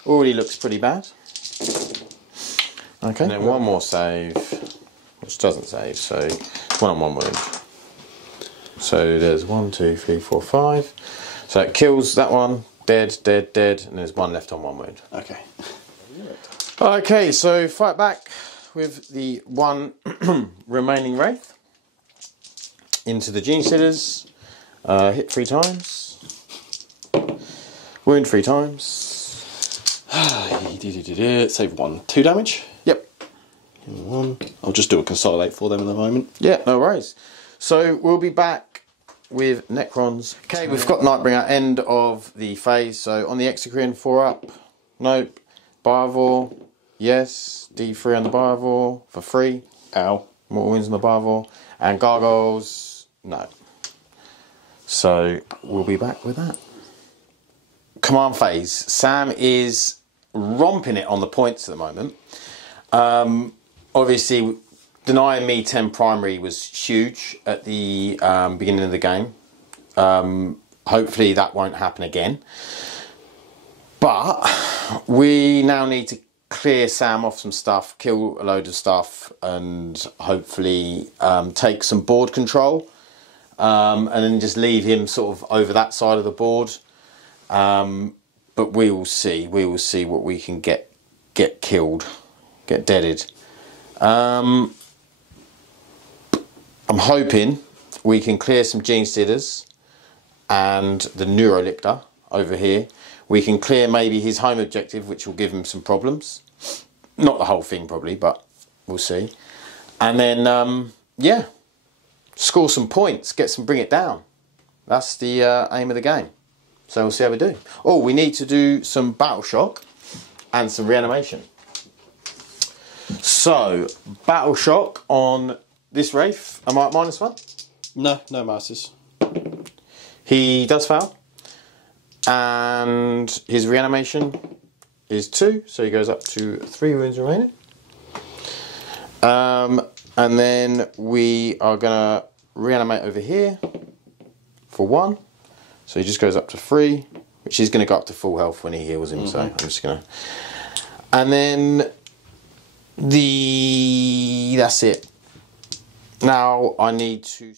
Already looks pretty bad. Okay. And then 1 more save, which doesn't save, so 1 on 1 wound. So there's 1, 2, 3, 4, 5. So it kills that one. Dead, dead, dead, and there's 1 left on 1 wound. Okay. Okay, so fight back with the 1 remaining Wraith into the Gene Stealers. Hit 3 times. Wound 3 times. Save 1. 2 damage. Yep. 1. I'll just do a consolidate for them in a moment. Yeah, no worries. So we'll be back with Necrons. Okay, we've got Nightbringer, end of the phase. So on the Exocrine, 4 up. Nope. Bivor, yes. D3 on the Bivor for free. Ow. More wins on the Bivor. And Gargoyles, no. So we'll be back with that. Command phase. Sam is romping it on the points at the moment. Obviously, denying me 10 primary was huge at the beginning of the game. Hopefully that won't happen again. But we now need to clear Sam off some stuff, kill a load of stuff, and hopefully take some board control. And then just leave him sort of over that side of the board. But we will see. We will see what we can get killed, get deaded. I'm hoping we can clear some Gene Stealers and the Neurolictor over here. We can clear maybe his home objective, which will give him some problems. Not the whole thing probably, but we'll see. And then, yeah, score some points, bring it down. That's the aim of the game. So we'll see how we do. Oh, we need to do some Battle Shock and some reanimation. So, Battle Shock on this Wraith. Am I at -1? No masters. He does fail. And his reanimation is 2, so he goes up to 3 wounds remaining. And then we are going to reanimate over here for 1. So he just goes up to 3, which is going to go up to full health when he heals him. So I'm just going to... And then that's it. Now I need to...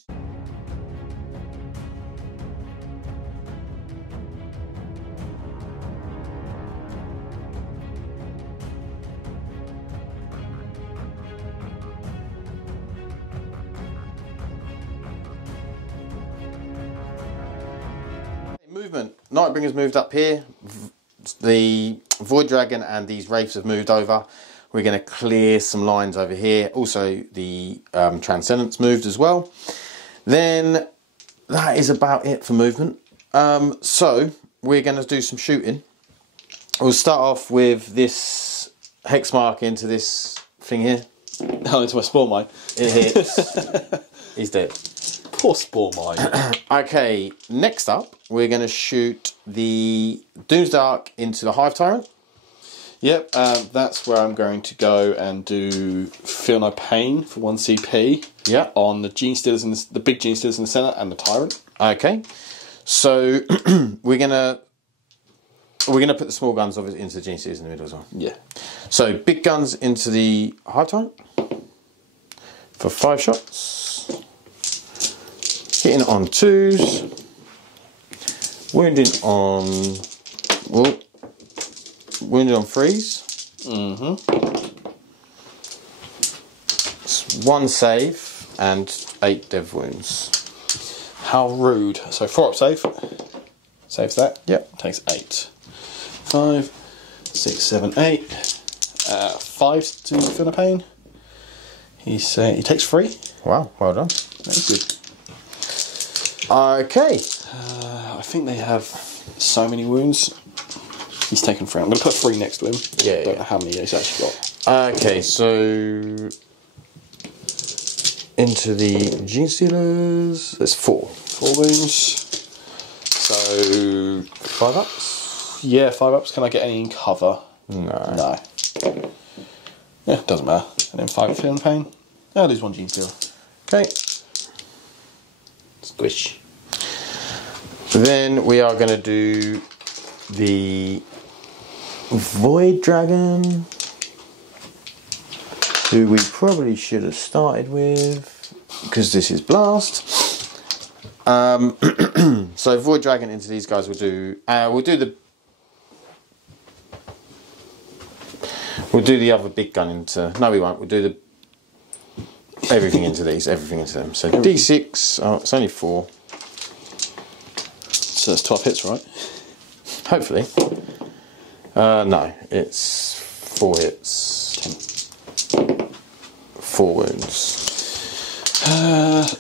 Movement. Nightbringer's moved up here. The Void Dragon and these Wraiths have moved over. We're going to clear some lines over here. Also, the Transcendence moved as well. Then that is about it for movement. So we're going to do some shooting. We'll start off with this hex mark into this thing here. Oh, into my Spore Mine. It hits. He's dead. Poor Spore Mine. Okay, next up, we're going to shoot the Doomsdark into the Hive Tyrant. Yep, that's where I'm going to go and do Feel No Pain for 1 CP. Yeah. On the Gene Stealers in the big Gene Stealers in the centre and the Tyrant. Okay, so we're gonna put the small guns obviously into the Gene Stealers in the middle as well. Yeah. So big guns into the Hive Tyrant for 5 shots. Hitting on 2s. Wounding on 3s. It's 1 save and 8 dev wounds. How rude. So 4 up save. Saves that. Yep. Takes 8. 5, 6, 7, 8. 5 to Feel No Pain. He takes 3. Wow, well done. That's good. Okay. I think they have so many wounds. He's taken 3. I'm going to put 3 next to him. Yeah. Don't know how many he's actually got. Okay, so into the Gene Stealers. There's 4. 4 wounds. So 5 ups. Yeah, 5 ups. Can I get any in cover? No. No. Yeah, doesn't matter. And then 5 Feel No Pain. Oh, there's 1 Gene Stealer. Okay. Squish. Then we are going to do the Void Dragon, who we probably should have started with because this is Blast. So Void Dragon into these guys. We'll do the other big gun into. No, we won't. We'll do everything into these. Everything into them. So D6. Oh, it's only 4. So that's 12 hits, right? Hopefully. No, it's 4 hits. 10. 4 wounds.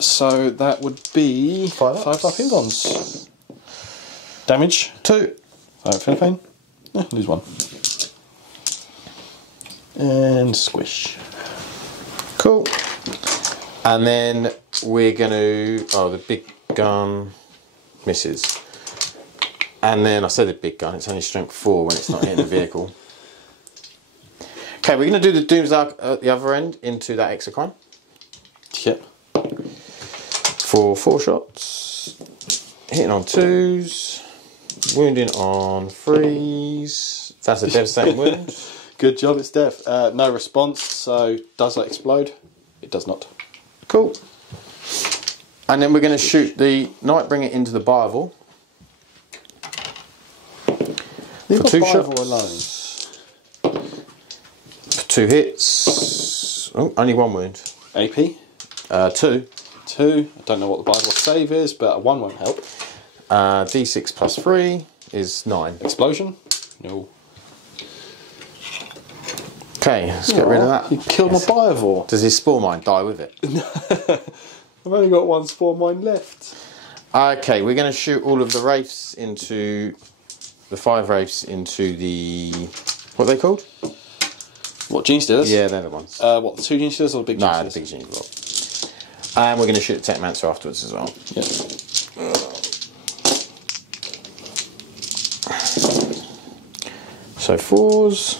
So that would be 5 Ingons. Damage 2. 5 Feel No Pain. Lose 1. And squish. Cool. And then we're going to... Oh, the big gun misses. And then I said the big gun, it's only strength 4 when it's not hitting a vehicle. Okay, we're going to do the Doomsdark at the other end into that Exocrine. Yep. For 4 shots. Hitting on 2s. Wounding on 3s. That's a devastating wound. Good job, it's death. No response, so does that explode? It does not. Cool. And then we're going to shoot the Nightbringer into the Bioval. Leave for 2 shots alone. For 2 hits. Oh, only 1 wound. AP? 2. 2. I don't know what the Bible save is, but a 1 won't help. D6 plus 3 is 9. Explosion. No. Okay, let's get rid of that. You killed my Biovore. Does his Spore Mine die with it? I've only got 1 Spore Mine left. Okay, we're going to shoot all of the wraiths into... The 5 wraiths into the... What are they called? What, Gene Stealers? Yeah, they're the ones. What, the 2 Gene Stealers or the big Gene No, Stealers? the big Gene Stealers. And we're going to shoot the Techmancer afterwards as well. Yep. So 4s.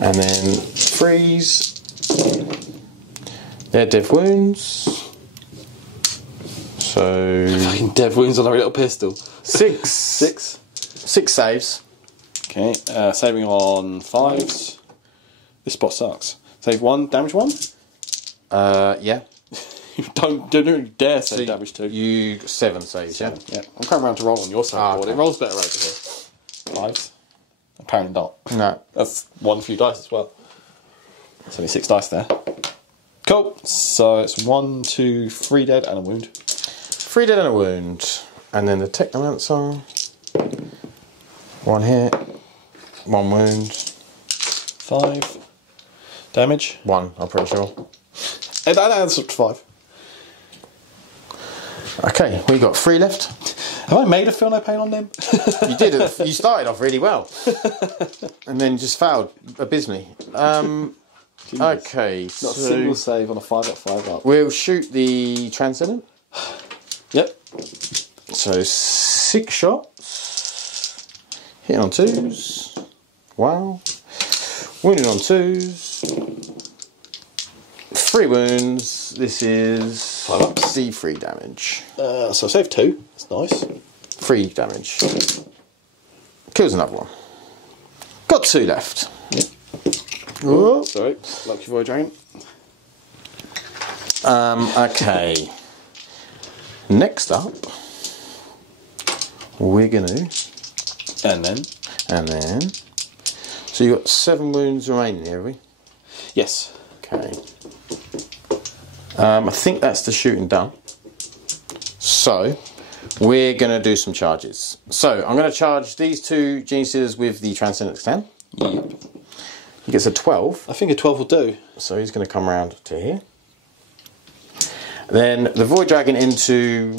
And then 3s. They're dev wounds. So Fucking dev wounds on a little pistol. 6. 6. 6 saves. Okay, saving on 5s. This spot sucks. Save 1, damage 1? Yeah. don't dare say damage 2. You 7 saves, yeah? Yeah, I'm coming around to roll on your side board. Okay. It rolls better over here. 5s? Apparently not. No. That's 1 few dice as well. There's only 6 dice there. Cool. So it's 1, 2, 3 dead and a wound. 3 dead and a wound. And then the Technomancer. 1 hit. 1 wound. 5 damage. 1, I'm pretty sure. And that adds up to 5. Okay, we got 3 left. Have I made a feel no pain on them? You did. You started off really well. And then just failed abysmally. Okay, Not a so single save on a 5 up, 5 up. we'll shoot the Transcendent. Yep. So 6 shots. Hitting on 2s. Wow. Wounded on 2s. 3 wounds. This is 5 ups. D3 damage. So save 2. That's nice. 3 damage. Kills another one. Got 2 left. Ooh, sorry. Lucky Void Dragon. Okay. Next up, we're gonna, And then? so you got 7 wounds remaining here, have we? Yes. Okay. I think that's the shooting done. So, we're gonna do some charges. So, I'm gonna charge these 2 Gene Stealers with the Transcendent Extend. Yep. He gets a 12. I think a 12 will do. So he's going to come around to here. Then the Void Dragon into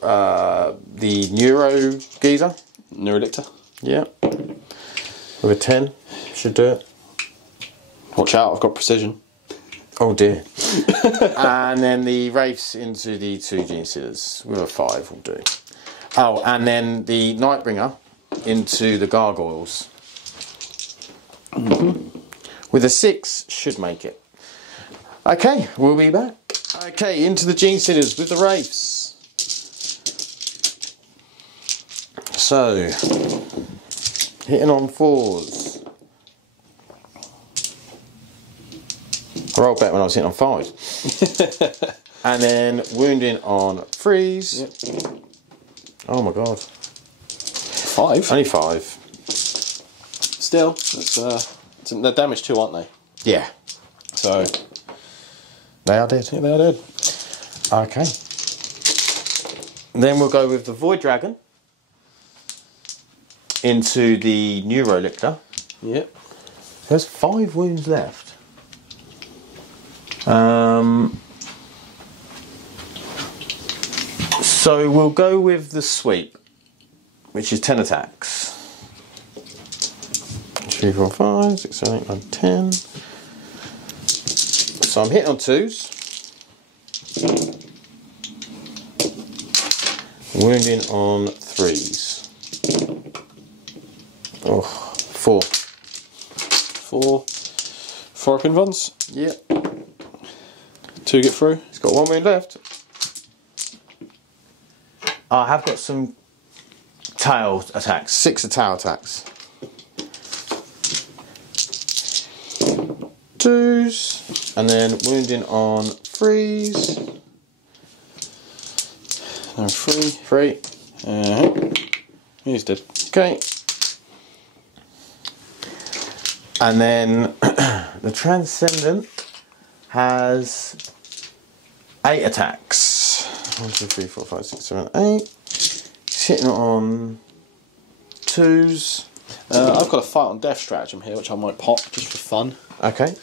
the Neuro Geezer. Neurolictor. Yeah. With a 10. Should do it. Watch out, I've got precision. Oh dear. And then the Wraiths into the 2 Gene Stealers. With a 5 will do. Oh, and then the Nightbringer into the Gargoyles. With a 6, should make it. Okay, we'll be back. Okay, into the Gene Stealers with the Wraiths. So, hitting on 4s. I rolled better when I was hitting on 5s. And then wounding on 3s. Yep. Oh my god. 5? Only 5. Still, they're damaged too, aren't they? Yeah. So, They are dead. yeah, they are dead. Okay. Then we'll go with the Void Dragon into the Neurolictor. Yep. There's 5 wounds left. So we'll go with the Sweep, which is 10 attacks. 3, 4, 5, 6, 7, 8, 9, 10. So I'm hitting on 2s. Wounding on 3s. Oh, 4. 4 up in runs. Yep. 2 get through. He's got 1 wound left. I have got some tail attacks. 6 tail attacks. 2s. And then wounding on 3s. No, 3. 3. He's dead. Okay. And then the Transcendent has 8 attacks. 1, 2, 3, 4, 5, 6, 7, 8. He's hitting on 2s. I've got a fight on death stratagem here, which I might pop just for fun. Okay.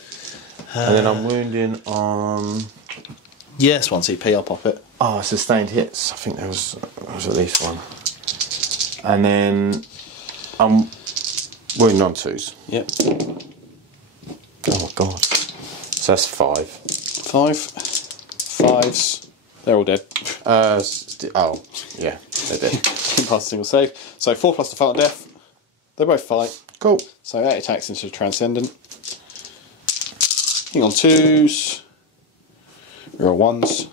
And then I'm wounding on... Yes, 1 CP, I'll pop it. Oh, sustained hits. I think there was at least one. And then I'm wounding on 2s. Yep. Oh my god. So that's 5. 5s. They're all dead. Oh, yeah, they're dead. Didn't pass a single save. So 4 plus the fight on death. They both fight. Cool. So 8 attacks into the Transcendent. Hitting on 2s. You're 1s.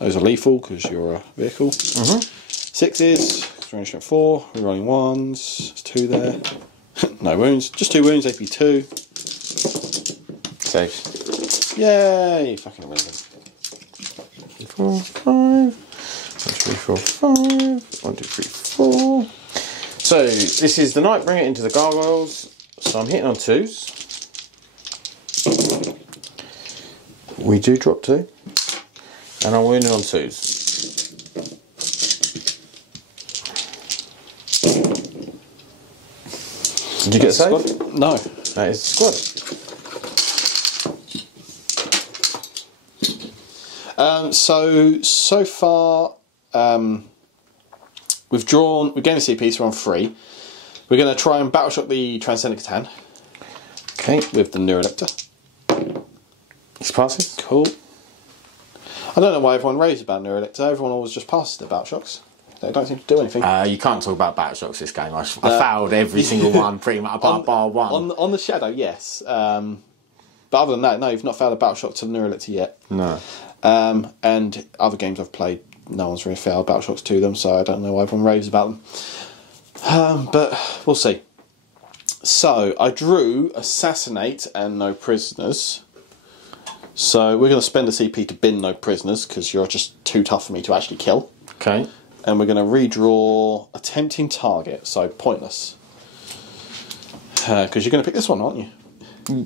Those are lethal because you're a vehicle. 6s. We're only 4. We're rolling 1s. There's 2 there. No wounds. Just 2 wounds. AP 2. Safe. Yay! Fucking amazing. 4, 5. 1, 2, 3, 4, 5. 1, 2, 3, 4. So this is the Nightbringer into the Gargoyles. So I'm hitting on 2s. We do drop 2. And I'm wounding on 2s. Did you get a save? Squad? No. That is squad. So far, we've gained a CP, so we're on 3. We're going to try and battle shock the Transcendent Catan. Okay. With the Neurolector. This passes. Cool. I don't know why everyone raves about Neurolector. Everyone always just passes the battle shocks. They don't seem to do anything. You can't talk about battle shocks this game. I fouled every single one pretty much apart bar one. On the Shadow, yes. But other than that, no, you've not fouled a battle shock to the Neurolector yet. No. And other games I've played, no one's really failed battle shocks to them, so I don't know why everyone raves about them. But we'll see. So I drew Assassinate and No Prisoners. So we're going to spend a CP to bin No Prisoners because you're just too tough for me to actually kill. Okay. And we're going to redraw a tempting target, so pointless. Because you're going to pick this one, aren't you?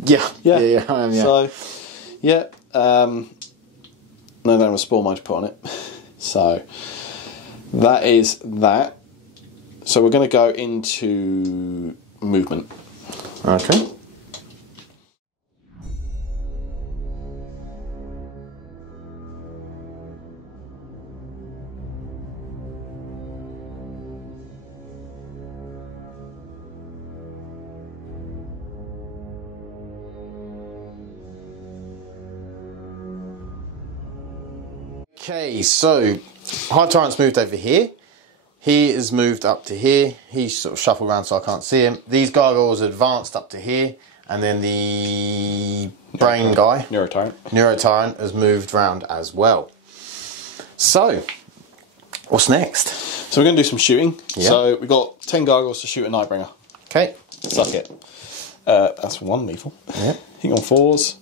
Yeah, I am, yeah. So, yeah. No, I don't have a Spore Mine to put on it. So, that is that. So we're going to go into movement. Okay. Okay, so Hive Tyrant's moved over here. He has moved up to here. He's sort of shuffled around so I can't see him. These gargoyles advanced up to here. And then the brain guy, Neurotyrant, has moved round as well. So, what's next? So we're going to do some shooting. Yeah. So we've got 10 gargoyles to shoot a Nightbringer. Okay. Suck it. That's 1 lethal. Yeah. Hang on 4s.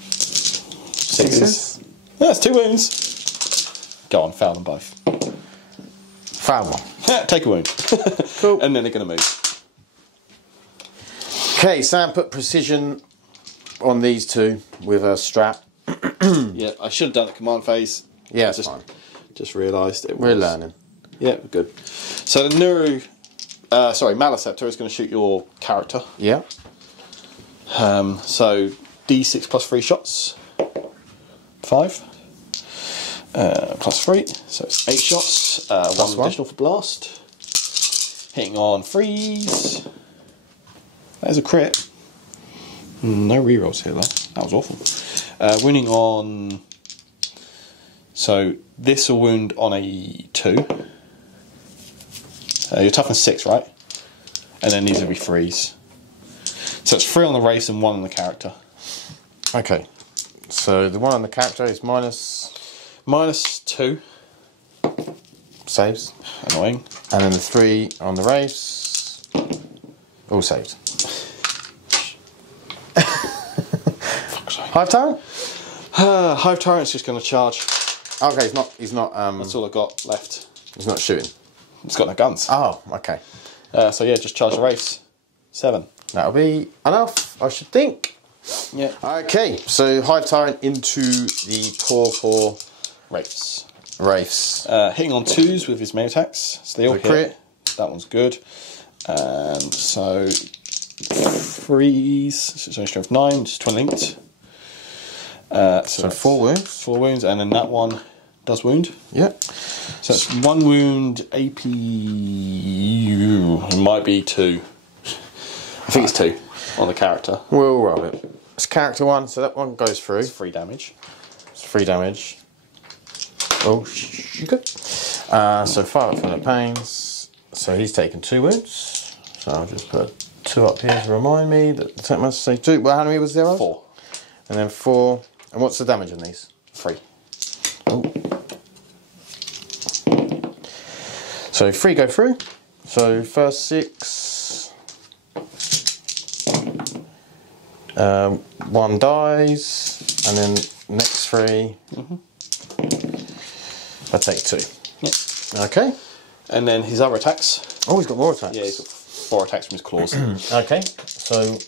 6s. That's 2 wounds. Go on, foul them both. Foul one. Take a wound. Cool. And then they're going to move. Okay, Sam put precision on these two with a strap. Yeah, I should have done the command phase. Yeah, it's fine. Just realised it was... We're learning. Yeah, good. So the Maleceptor is going to shoot your character. Yeah. So D6 plus 3 shots. 5. Plus 3. So it's 8 shots. One additional for blast. Hitting on freeze. That is a crit. No rerolls here though. That was awful. Wounding on... So this will wound on a 2. You're toughness 6, right? And then these will be 3s. So it's 3 on the race and 1 on the character. Okay. So the 1 on the character is minus... -2. Saves. Annoying. And then the 3 on the race. All saved. Hive Tyrant? Hive Tyrant's just going to charge. Okay, he's not That's all I've got left. he's not shooting. It's got no guns. Oh, okay. So yeah, just charge the race. 7. That'll be enough, I should think. Yeah. Okay, so Hive Tyrant into the Torpor Wraiths. Wraiths. Hitting on 2s with his main attacks. So they all The hit. crit. That one's good. And so 3s. So it's only strength 9, just 20 linked. So 4 wounds. 4 wounds, and then that one does wound. Yep. So it's 1 wound, AP. It might be 2. I think it's 2 on the character. We'll roll it. It's character 1, so that one goes through. It's 3 damage. It's 3 damage. Oh, you good. So 5 up for the pains. So he's taken 2 wounds. So I'll just put 2 up here to remind me that the attack must say 2. Well, how many was there? 4. And then 4. And what's the damage on these? 3. Oh. So 3 go through. So first 6. 1 dies. And then next 3. I take 2. Yep. Okay. And then his other attacks. Oh, he's got more attacks. Yeah, he's got 4 attacks from his claws. Okay. So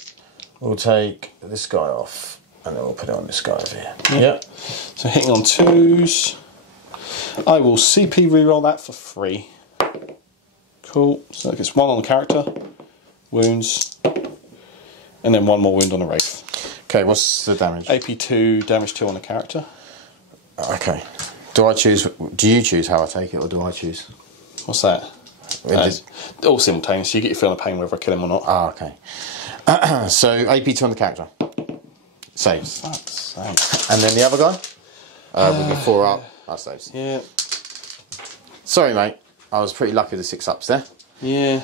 we'll take this guy off. And then we'll put it on this guy over here. Yeah. So hitting on 2s. I will CP reroll that for 3. Cool. So it gets 1 on the character. Wounds. And then 1 more wound on the Wraith. Okay, what's the damage? AP 2, damage 2 on the character. Okay. Do you choose how I take it, or do I choose? What's that? It All simultaneous. You get your feel of pain whether I kill him or not. Ah, okay. So AP2 on the character. Saves. Fuck's sake. And then the other guy? With the 4 up. That saves. Yeah. Sorry, mate. I was pretty lucky with the 6 ups there. Yeah.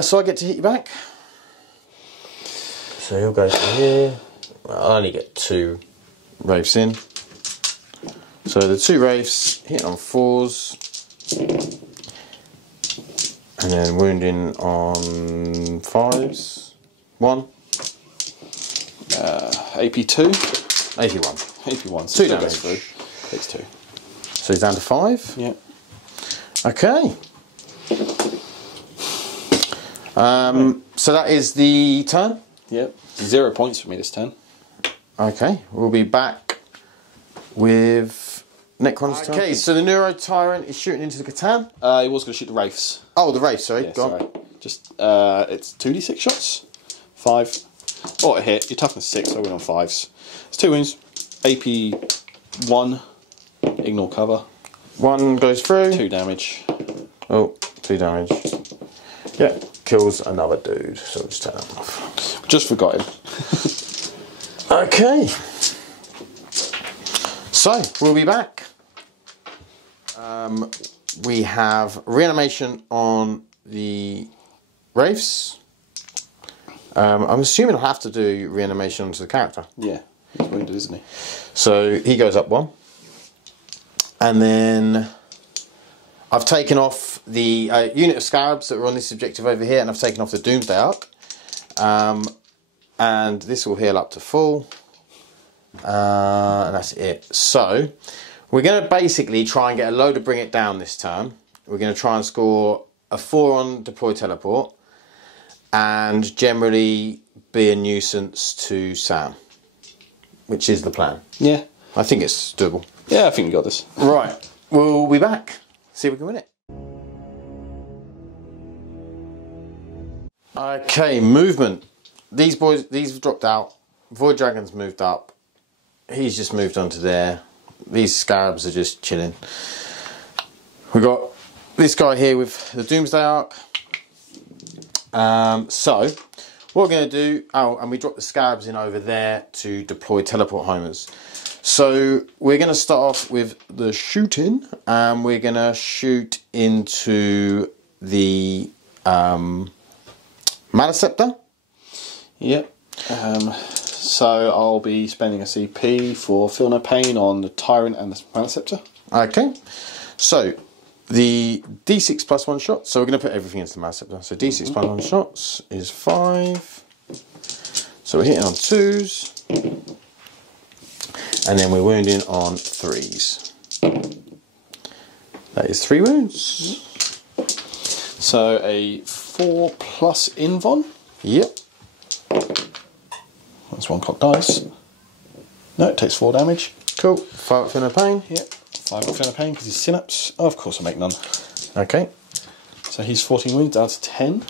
So I get to hit you back. So he'll go to here. Well, I only get 2 Wraiths in. So the 2 Wraiths hitting on 4s. And then wounding on 5s. 1. AP2. 81. AP1. So 2 still damage. goes through. Takes 2. So he's down to 5. Yeah. Okay. So that is the turn. Yep. 0 points for me this turn. Okay, we'll be back with Necron's turn. Okay, so the Neuro Tyrant is shooting into the Catan. He was going to shoot the Wraiths. Oh, the Wraith, sorry. Yeah, Go sorry. on. Just, it's 2d6 shots. 5. Oh, a hit. Your toughness 6, so I win on 5s. It's 2 wounds. AP 1. Ignore cover. 1 goes through. 2 damage. Oh, 2 damage. Yeah, kills another dude. So we'll just turn that off. Just forgot him. Okay. So, we'll be back. We have reanimation on the Wraiths. I'm assuming I'll have to do reanimation onto the character. Yeah. He's wounded, isn't he? So he goes up 1. And then I've taken off the unit of Scarabs that were on this objective over here, and I've taken off the Doomsday Arc. And this will heal up to full. And that's it. So we're going to basically try and get a load to bring it down this turn. We're going to try and score a 4 on deploy teleport, and generally be a nuisance to Sam, which is the plan. Yeah. I think it's doable. Yeah, I think we got this. Right, we'll be back. See if we can win it. Okay, movement. These boys, these have dropped out. Void Dragon's moved up. He's just moved on to there. These Scarabs are just chilling. We've got this guy here with the Doomsday Arc. So, what we're going to do... Oh, and we dropped the Scarabs in over there to deploy teleport homers. So, we're going to start off with the shooting. And we're going to shoot into the Mana Scepter. Yep. So I'll be spending a CP for Feel No Pain on the Tyrant and the Mana Scepter. Okay. So, the D6 plus 1 shot. So we're going to put everything into the Mana Scepter. So D6 plus 1 shots is 5. So we're hitting on 2s. And then we're wounding on 3s. That is 3 wounds. So a 4 plus Invon. Yep. That's 1 cock dice. No, it takes 4 damage. Cool. 5 up, feel no pain. Yep. 5 up, feel no pain because he's synapse. Oh, of course I make none. Okay. So he's 14 wounds down to 10.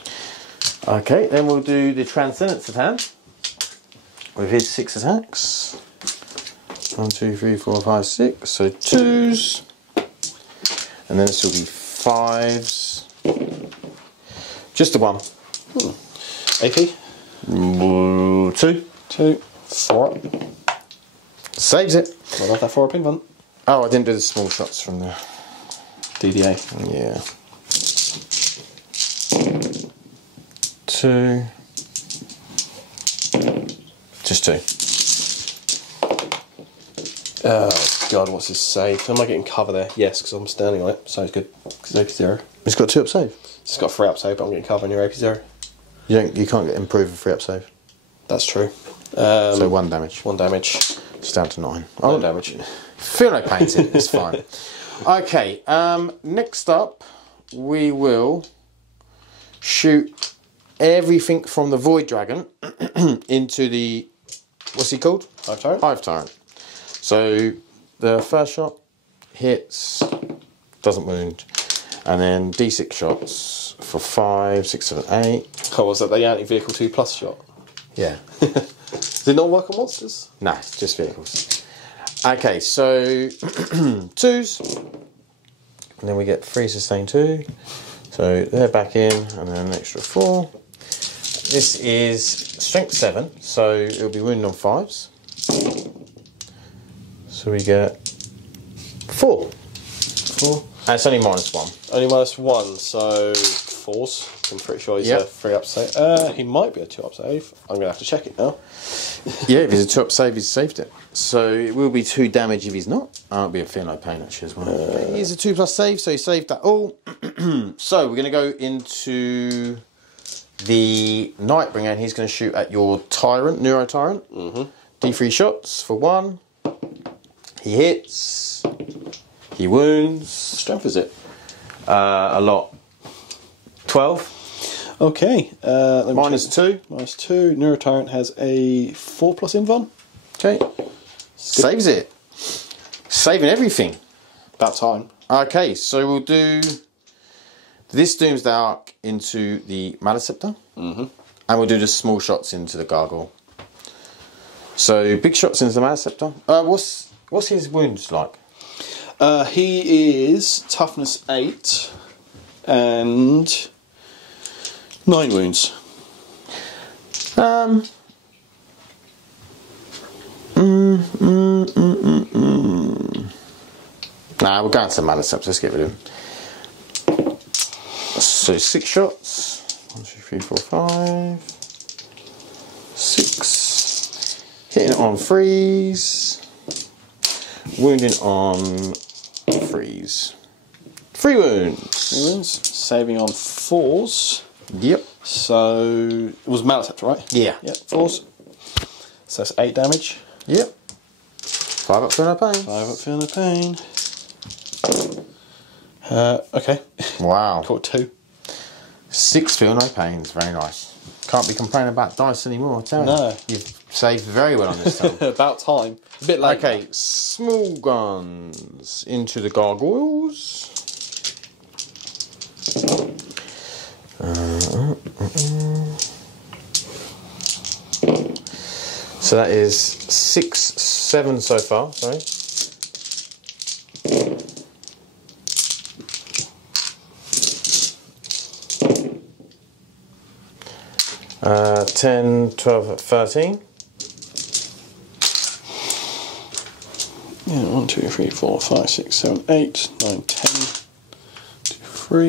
Okay, then we'll do the Transcendence attack with his 6 attacks. 1, 2, 3, 4, 5, 6. So 2s. And then this will be 5s. Just the 1. AP? 2. 2. 4 up. Saves it. I love that 4 up invent. Oh, I didn't do the small shots from there. DDA. Yeah. 2. Just 2. Oh god, what's his save? Am I getting cover there? Yes, because I'm standing on it, so it's good. Because AP 0. It's got 2 up save. It's got a 3 up save, but I'm getting cover on your AP 0. You can't get improved with 3 up save. That's true. So 1 damage. 1 damage. It's down to 9. No damage. Feel no pain in it, it's fine. Okay, next up we will shoot everything from the Void Dragon into the, what's he called? Hive Tyrant. Hive Tyrant. So the first shot hits, doesn't wound, and then D6 shots for 5, 6, 7, 8. Oh, was that the anti-vehicle 2 plus shot? Yeah. Does it not work on monsters? No, it's just vehicles. Okay, so 2s, and then we get 3 sustain 2. So they're back in, and then an extra 4. This is strength 7, so it'll be wounded on 5s. So we get 4. 4. And it's only -1. Only -1, so 4s. I'm pretty sure he's Yep. a 3 up save. He might be a 2 up save. I'm going to have to check it now. Yeah, if he's a 2 up save, he's saved it. So it will be 2 damage if he's not. It'll be a feel no pain actually as well. But he's a 2+ save, so he saved that all. So we're going to go into the Nightbringer, and he's going to shoot at your Tyrant, Neuro Tyrant. D3 shots for 1. He hits. He wounds. Strength is it? A lot. 12. Okay. Let me Minus check. 2. -2. Neurotyrant has a 4+ invuln. Okay. Saves it. Saving everything. About time. Okay, so we'll do this Doomsday Arc into the Maleceptor. And we'll do the small shots into the Gargoyle. So big shots into the Maleceptor. What's his wounds like? He is toughness 8 and 9 wounds. Nah, we're going to the Maleceptor. Let's get rid of him. So 6 shots. 1, 2, 3, 4, 5. 6. Hitting on 3s. Wounding on 3s. 3 wounds. 3 wounds. Saving on 4s. Yep. So it was Maleceptor, right? Yeah. Yep, 4s. So that's 8 damage. Yep. 5 up for no pain. 5 up, feel no pain. Okay. Wow. Caught 2. 6 feel no pains. Very nice. Can't be complaining about dice anymore, I tell you. No. You've saved very well on this time. About time. A bit late. Okay, small guns into the Gargoyles. So that is 6, 7 so far, sorry. Uh, 10, 12, 13. Yeah, 1, 2, 3, 4, 5, 6, 7, 8, 9, 10. 2, 3.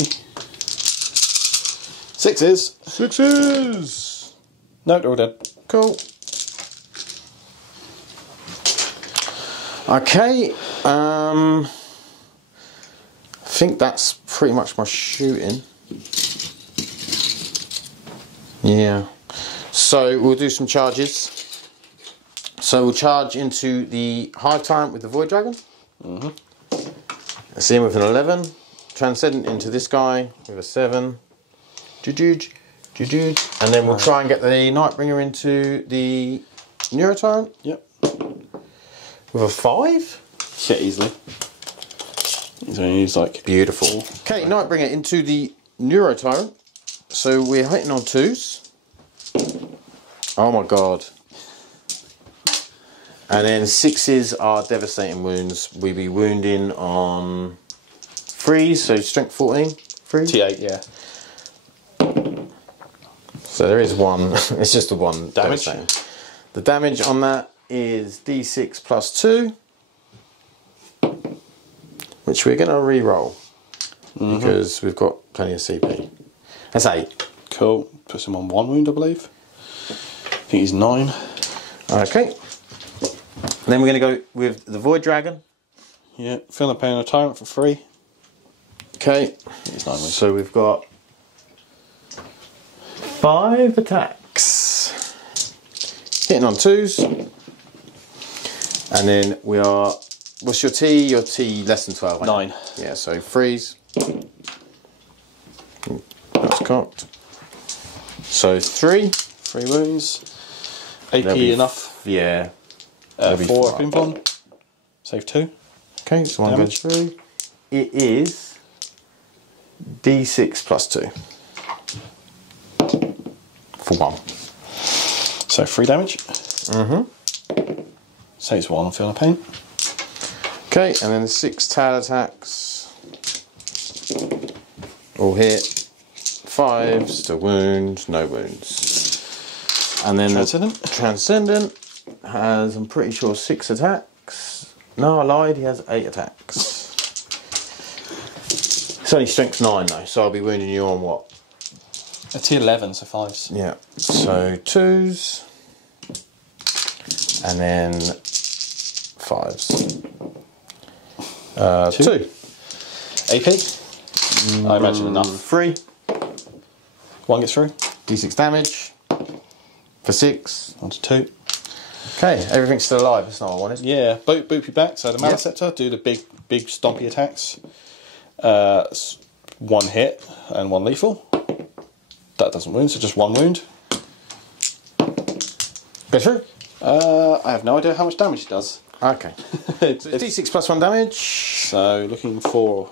6s. 6s! No, they're all dead. Cool. Okay, I think that's pretty much my shooting. Yeah. So we'll do some charges. So we'll charge into the Hive Tyrant with the Void Dragon. See him with an 11. Transcendent into this guy with a 7. And then we'll try and get the Nightbringer into the Neurotyrant Yep. with a 5. Yeah, easily. He's going to use like... Beautiful. Okay, Nightbringer into the Neurotyrant. So we're hitting on 2s. Oh my god. And then 6s are devastating wounds. We be wounding on 3s, so strength 14. 3? T8, yeah. So there is one. It's just the one Damage. devastating. The damage on that is D6 plus 2, which we're going to re-roll because we've got plenty of CP. That's 8. Cool. Puts him on 1 wound, I believe. I think he's 9. Okay. Then we're going to go with the Void Dragon. Yeah. Feel no pain on a tyrant for 3. Okay. He's 9 wounds. So we've got 5 attacks. Hitting on 2s. And then we are... What's your T? Your T less than 12. 9. Yeah, so 3s. That's cocked. So 3. 3 wounds. AP There'll be enough. Yeah. 4 up in one. Save 2. Okay, so 1 goes Damage. through. It is D6 plus 2. For 1. So 3 damage. Saves 1 on Feel no pain. Okay, and then the 6 tail attacks. All hit. 5s to wound, no wounds. And then Transcendent. the Transcendent has, I'm pretty sure, 6 attacks. No, I lied, he has 8 attacks. It's only strength 9 though, so I'll be wounding you on what? A T11, so 5s. Yeah, so 2s. And then 5s. 2. AP? I imagine enough. 3. 1 gets through. D6 damage. For 6. 1 to 2. Okay, everything's still alive, that's not what I wanted. Yeah, boop you back. So the Maliceptor, do the big stompy attacks. 1 hit and 1 lethal. That doesn't wound, so just 1 wound. Go through? I have no idea how much damage it does. Okay. It's D6 plus 1 damage. so looking for...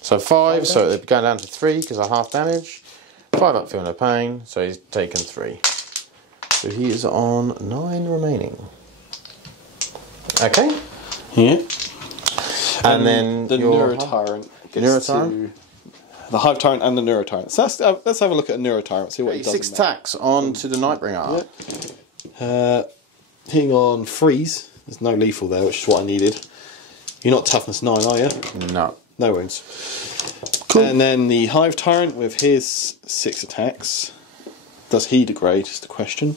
So 5, so it'll be going down to 3 because I half damage. 5 up, feel no pain, so he's taken 3. So he is on 9 remaining. Okay. Yeah. And then the your Neurotyrant gets Neurotyrant? to... The Hive Tyrant and the Neurotyrant. So let's have a look at a Neurotyrant, see what he does. 6 in that. attacks on to the Nightbringer. Hitting on freeze. There's no lethal there, which is what I needed. You're not toughness 9, are you? No. No wounds. Cool. And then the Hive Tyrant with his 6 attacks. Does he degrade, is the question.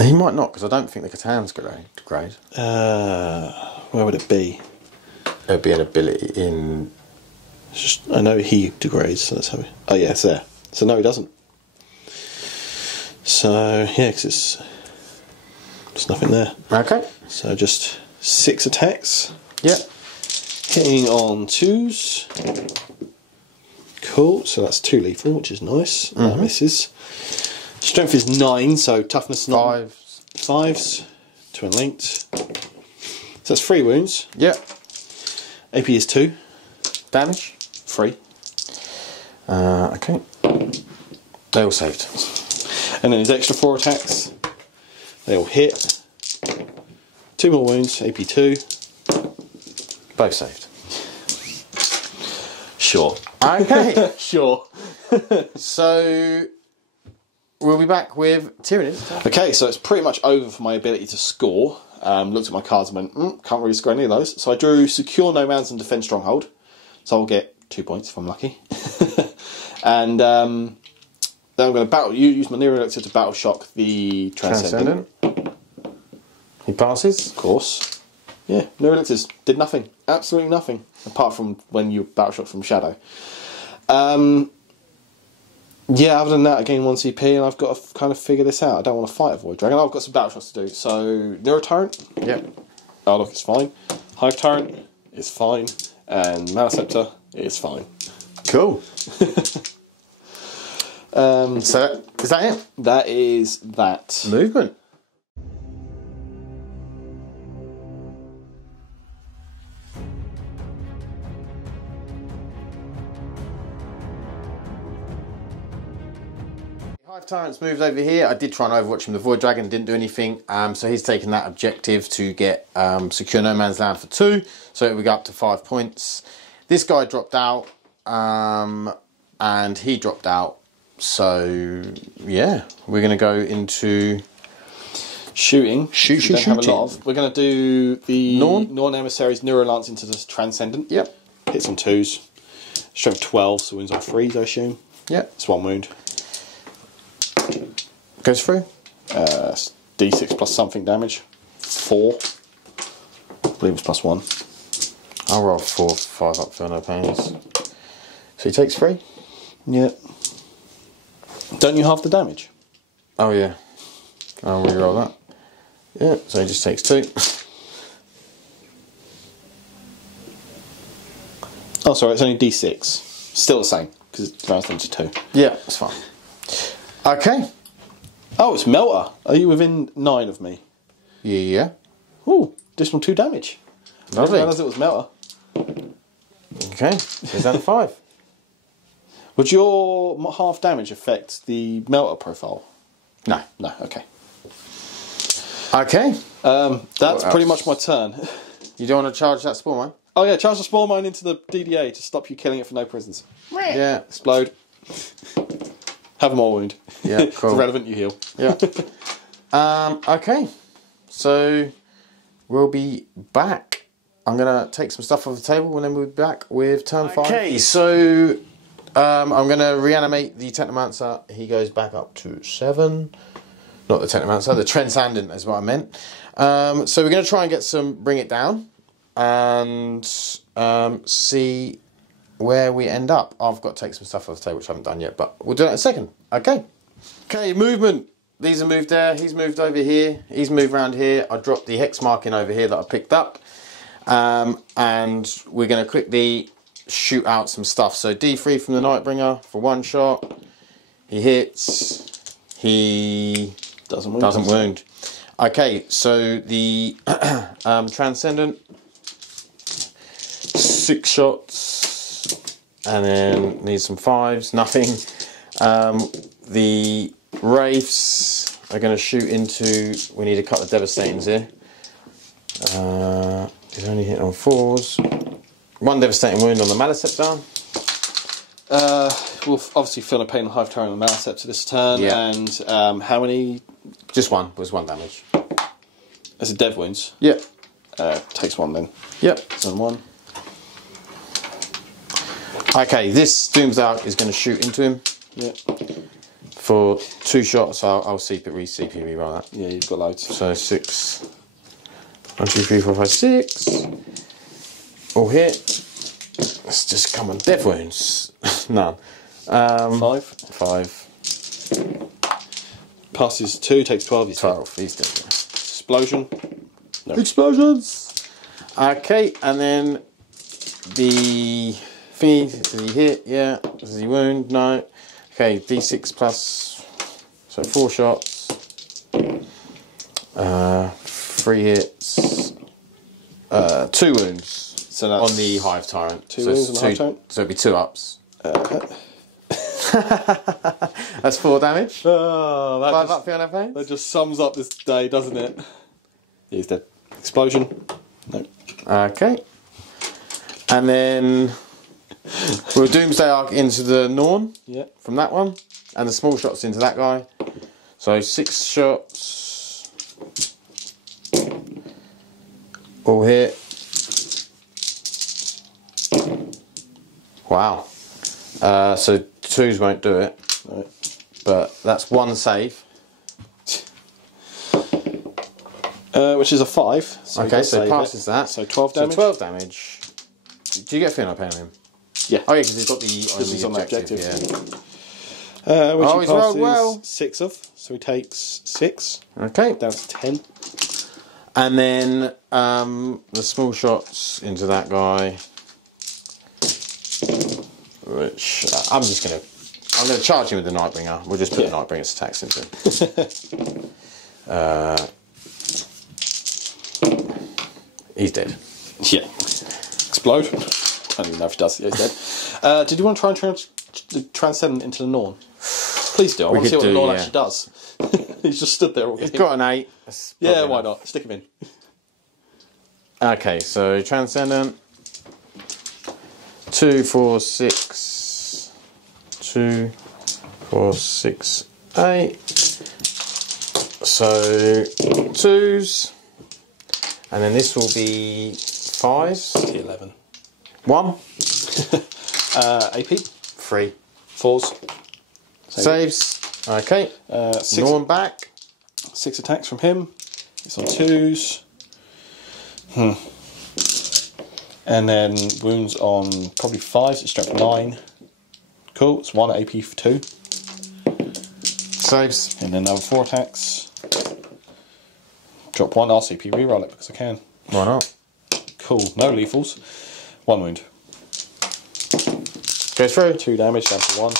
He might not, because I don't think the Catan's degrade. Where would it be? There'd be an ability in... It's just, I know he degrades, so let's have it. Oh yeah, it's there. So no, he doesn't. So yeah, because there's nothing there. Okay. So just 6 attacks. Yep. Hitting on 2s. Cool, so that's 2 lethal, which is nice. That misses. Strength is 9, so toughness 9. 5s. 2 unlinked. So that's 3 wounds. Yep. AP is 2. Damage. 3. Okay. They all saved. And then his extra 4 attacks. They all hit. 2 more wounds, AP 2. Both saved. Sure. Okay. Sure. So we'll be back with Tyranids. Okay, so it's pretty much over for my ability to score. Looked at my cards and went, can't really score any of those. So I drew Secure Nomads and Defend Stronghold. So I'll get 2 points if I'm lucky. And then I'm going to use my Nero Elixir to Battle Shock the Transcendent. He passes. Of course. Yeah, Nero Elixirs did nothing. Absolutely nothing. Apart from when you Battle Shock from Shadow. Yeah, other than that, I gain 1 CP and I've got to kind of figure this out. I don't want to fight a Void Dragon. I've got some Battle Shots to do. So, Neurotyrant. Yep. Oh, look, it's fine. Hive Tyrant is fine. And Maliceptor is fine. Cool. So, is that it? That is that. Movement. Hive Tyrant's moved over here. I did try and overwatch him. The Void Dragon didn't do anything. So he's taken that objective to get secure no man's land for 2. So we go up to 5 points. This guy dropped out. And he dropped out. So yeah, we're going to go into shooting. Shooting. We're going to do the Norn Emissaries Neurolance into the Transcendent. Yep. Hits on 2s. Strength 12, so wins on 3s, I assume. Yep. It's 1 wound. Goes through. D6 plus something damage. 4. I believe it's plus 1. I'll roll 4, 5 up for no pains. So he takes 3. Yeah. Don't you halve the damage? Oh yeah. I'll re-roll that. Yeah, so he just takes 2. Oh, sorry, it's only D6. Still the same, because it rounds down to 2. Yeah, that's fine. Okay. Oh, it's Melter. Are you within 9 of me? Yeah. Ooh, additional 2 damage. I didn't Lovely. realise it was Melter. Okay, so he's down to 5. Would your half damage affect the Melter profile? No. No, okay. Okay. That's pretty much my turn. You don't want to charge that spore mine? Oh yeah, charge the Spore Mine into the DDA to stop you killing it for no prisons. Yeah. Explode. Have a more wound. Yeah, It's cool. irrelevant, you heal. Yeah. Okay. So we'll be back. I'm going to take some stuff off the table and then we'll be back with turn 5. Okay, so I'm going to reanimate the Technomancer. He goes back up to 7. Not the Technomancer, the Transcendent is what I meant. So we're going to try and bring it down and see where we end up. I've got to take some stuff off the table which I haven't done yet, but we'll do that in a second. Okay. Okay, movement. These are moved there. He's moved over here. He's moved around here. I dropped the hex marking over here that I picked up. And we're going to quickly shoot out some stuff. So D3 from the Nightbringer for 1 shot. He hits. He Doesn't wound. Okay, so the Transcendent. 6 shots. And then need some 5s. Nothing. The Wraiths are going to shoot into... We need a couple of Devastatings here. He's only hitting on 4s. 1 Devastating wound on the Maliceptor. We'll obviously feel a pain on Hive Tyrant and Maliceptor this turn. Yeah. And how many? Just 1. Was 1 damage. As a Dev wounds? Yep. Takes 1 then. Yep. So 1. Okay, this Doomsdark is going to shoot into him. Yep. For 2 shots. I'll CP re-roll that. Yeah, you've got loads. So 6. 1, 2, 3, 4, 5, 6. All hit. Let's just come on. Death wounds. None. 5. 5. Passes 2, takes 12. He's 12. He's dead. Explosion. No. Explosions. Okay, and then the thingy. Does he hit? Yeah. Does he wound? No. Okay, D6 plus. So 4 shots. 3 hits. 2 wounds. So that's on the Hive Tyrant. 2 wounds on the Hive Tyrant? So it'd be 2 ups. That's 4 damage. 5 up for your pain. That just sums up this day, doesn't it? Yeah, he's dead. Explosion. No. Okay. And then we'll Doomsday Arc into the Norn. Yeah. From that one. And the small shots into that guy. So 6 shots. All hit. Wow. So 2s won't do it. Right. But that's 1 save. Which is a 5. So Okay, so it passes that. So 12 damage. So 12 damage. Do you get Fear No Pain on him? Yeah. Oh yeah, because he's got He's on the the objective. objective. Yeah. Which Oh, he he's rolled passes well. 6 of. So he takes 6. Okay. Down to 10. And then the small shots into that guy. Which I'm just going to I'm going to charge him with the Nightbringer. We'll just put the Nightbringer's attacks into him. He's dead. Yeah. Explode. I don't even know if he does. Yeah, he's dead. Did you want to try and transcend into the Norn? Please do. I want to see what the Norn actually does. He's just stood there all He's got an 8. Yeah, why not? Stick him in. Okay, so Transcendent. 2, 4, 6. 2, 4, 6, 8. So 2s. And then this will be 5s. 11. 1. AP. 3. 4s. Saves. Okay. 6, Norn back. 6 attacks from him. It's on 2s. And then wounds on probably 5s. It's strength 9. Cool. It's 1 AP for 2. Saves. And then another 4 attacks. Drop 1 RCP. Reroll it because I can. Why not? Cool. No lethals. 1 wound. Goes through. 2 damage down to 1.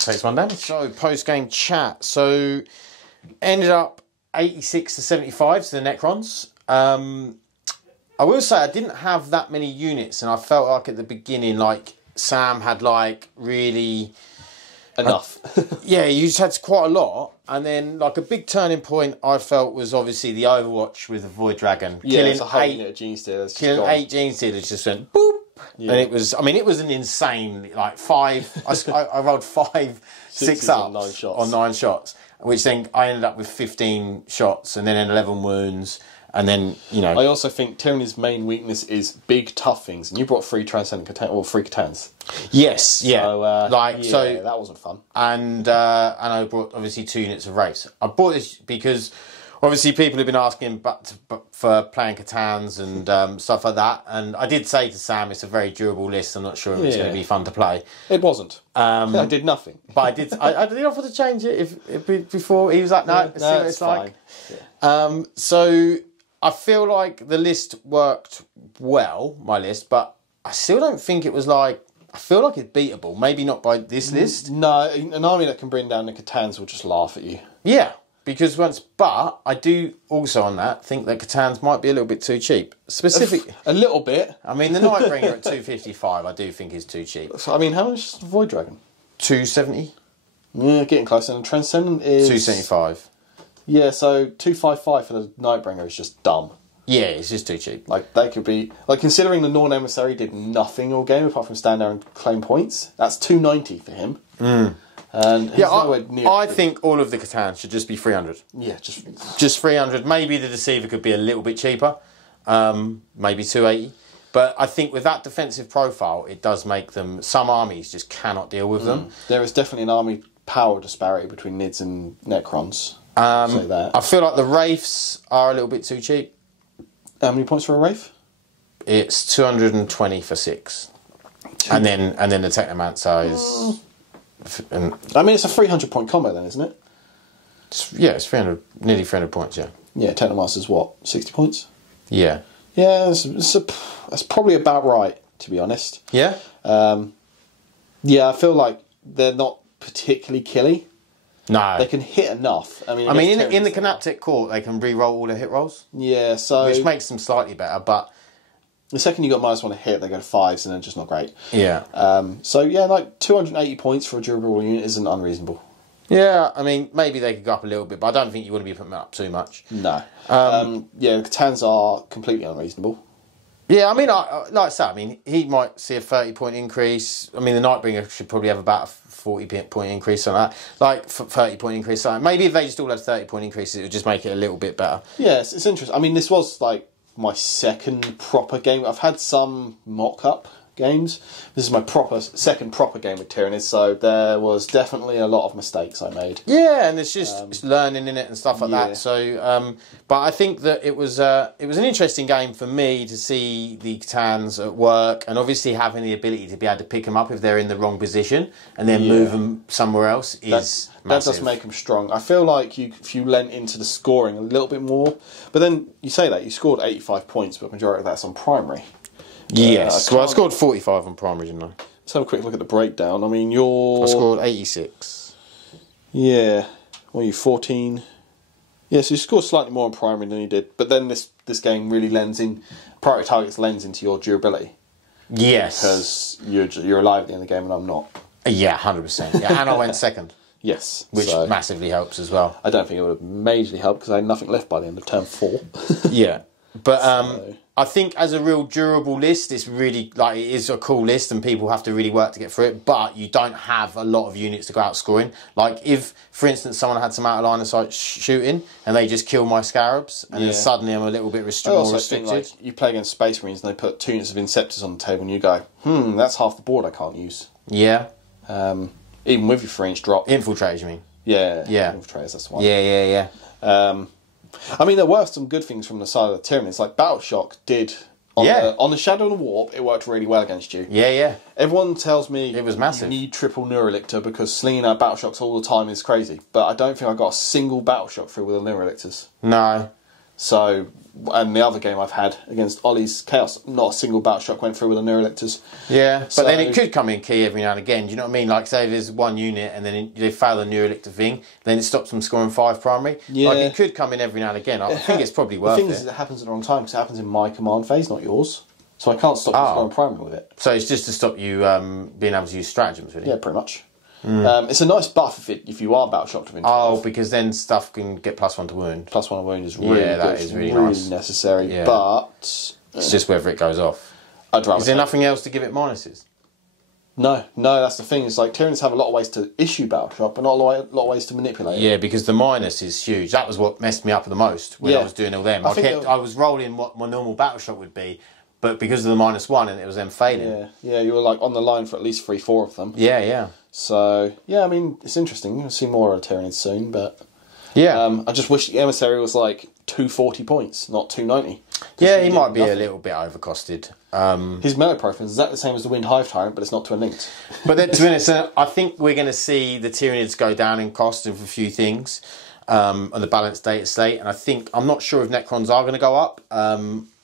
Takes 1 damage. So post-game chat. So ended up 86 to 75 to the Necrons. I will say I didn't have that many units, and I felt like at the beginning, like Sam had like really Enough. yeah, you just had quite a lot, and then like a big turning point I felt was obviously the Overwatch with the Void Dragon, It's a whole unit of Gene Stealers. killing 8 Gene Stealers, just went boop. Yeah. And it was, I mean, it was an insane, like 5, I rolled 5, 6 ups on 9 shots, which then I ended up with 15 shots and then 11 wounds. And then, you know. I also think Tyranny's main weakness is big, tough things. And you brought 3 Transcendent Catan, or 3 Catans. Yes, yeah. So, so that wasn't fun. And I brought, obviously, 2 units of Wraiths. I bought this because, obviously, people have been asking for playing Catans and stuff like that. And I did say to Sam, it's a very durable list. I'm not sure if it's going to be fun to play. It wasn't. I did nothing. But I did offer to change it if before. He was like, no, let's see what it's like. Yeah. So I feel like the list worked well, my list, but I still don't think it was like, I feel like it's beatable. Maybe not by this list. No, an army that can bring down the Catans will just laugh at you. Yeah, because but I do also on that think that Catans might be a little bit too cheap. Specifically, a little bit. I mean, the Nightbringer at 255 I do think is too cheap. So, I mean, how much is the Void Dragon? 270? Yeah, getting closer. And Transcendent is 275. Yeah, so 255 for the Nightbringer is just dumb. Yeah, it's just too cheap. Like, they could be... Like, considering the Norn Emissary did nothing all game apart from stand there and claim points, that's 290 for him. And yeah, I think all of the Catan should just be 300. Yeah, just 300. Maybe the Deceiver could be a little bit cheaper. Maybe 280. But I think with that defensive profile, it does make them... Some armies just cannot deal with them. There is definitely an army power disparity between Nids and Necrons. Say that. I feel like the Wraiths are a little bit too cheap. How many points for a Wraith? It's 220 for 6. And then the Technomancer is... I mean, it's a 300 point combo then, isn't it? It's 300, nearly 300 points, yeah. Yeah, Technomancer's what, 60 points? Yeah. Yeah, that's probably about right, to be honest. Yeah? Yeah, I feel like they're not particularly killy. No. They can hit enough. I mean, in the Canaptic Court, they can re-roll all the hit rolls. Yeah, so... Which makes them slightly better, but... The second you got -1 to hit, they go to 5s and they're just not great. Yeah. So, yeah, like 280 points for a durable unit isn't unreasonable. Yeah, I mean, maybe they could go up a little bit, but I don't think you want to be putting them up too much. No. Yeah, the Catans are completely unreasonable. Yeah, I mean, like I said, I mean, he might see a 30-point increase. I mean, the Nightbringer should probably have about a 40-point increase on that. Like, 30-point increase on that. Maybe if they just all had 30-point increases, it would just make it a little bit better. Yeah, it's interesting. I mean, this was, like, my second proper game. I've had some mock-up games. This is my second proper game with Tyranids, so there was definitely a lot of mistakes I made. Yeah, and it's just it's learning in it and stuff like that. So, but I think that it was an interesting game for me to see the Catans at work, and obviously having the ability to be able to pick them up if they're in the wrong position and then move them somewhere else is massive. That does make them strong. I feel like if you lent into the scoring a little bit more, but then you say that you scored 85 points, but the majority of that's on primary. Yes, well, I scored 45 on primary, didn't I? Let's have a quick look at the breakdown. I mean, I scored 86. Yeah. What are you, 14? Yeah, so you scored slightly more on primary than you did. But then this game really lends in... Priority targets lends into your durability. Yes. Because you're alive at the end of the game and I'm not. Yeah, 100%. Yeah, and I went second. Yes. Which massively helps as well. I don't think it would have majorly helped because I had nothing left by the end of turn 4. Yeah. But I think as a real durable list, it's really, like, it is a cool list and people have to really work to get through it, but you don't have a lot of units to go out scoring. Like, if, for instance, someone had some out of line of sight shooting and they just kill my scarabs and then suddenly I'm a little bit more restricted. Think, like, you play against Space Marines and they put 2 units of Inceptors on the table and you go, that's half the board I can't use. Yeah. Even with your 3-inch drop. Infiltrators, you mean? Yeah. Yeah. Infiltrators, that's the one. Yeah. I mean, there were some good things from the side of the Tyranids. Like, Battle Shock did... On the Shadow and the Warp, it worked really well against you. Yeah. Everyone tells me... It was massive. You need triple Neurolictor because slinging out Battle Shocks all the time is crazy. But I don't think I got a single Battle Shock through with the Neurolictors. No. So... And the other game I've had against Ollie's Chaos, not a single Battle Shock went through with the Neurolictors. Yeah, but then it could come in key every now and again. Do you know what I mean? Like, say there's one unit and then they fail the Neurolictor thing, then it stops them scoring 5 primary. Yeah. Like, it could come in every now and again. I think it's probably worth it. The thing is, it happens at the wrong time because it happens in my command phase, not yours. So I can't stop you scoring primary with it. So it's just to stop you being able to use stratagems, really? Yeah, pretty much. It's a nice buff if you are Battle Shocked within 12. Oh, because then stuff can get +1 to wound. +1 to wound is really good. That is really nice. Necessary, Yeah. but... It's just whether it goes off. I'd rather Is there nothing else to give it minuses? No, that's the thing. It's like Tyranids have a lot of ways to issue Battle Shock, but not a lot of ways to manipulate it. Yeah, because the minus is huge. That was what messed me up the most when I was doing all them. I was rolling what my normal Battle Shock would be, but because of the -1 and it was then failing. Yeah, you were like on the line for at least 3-4 of them. Yeah. So, yeah, I mean, it's interesting. You'll see more of Tyranids soon, but... Yeah. I just wish the Emissary was like 240 points, not 290. Yeah, he might be a little bit overcosted. His melee profile is exactly the same as the Wind Hive Tyrant, but it's not twin linked. But then, to be honest, I think we're going to see the Tyranids go down in cost of a few things on the balanced data slate, and I'm not sure if Necrons are going to go up.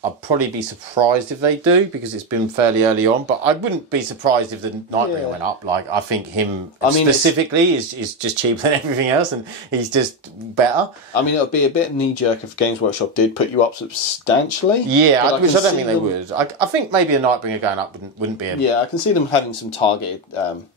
I'd probably be surprised if they do because it's been fairly early on, but I wouldn't be surprised if the Nightbringer went up. Like, I think him specifically is just cheaper than everything else and he's just better. I mean, it would be a bit knee-jerk if Games Workshop did put you up substantially. Yeah, which I don't think they would. I think maybe a Nightbringer going up wouldn't be a... Yeah, I can see them having some targeted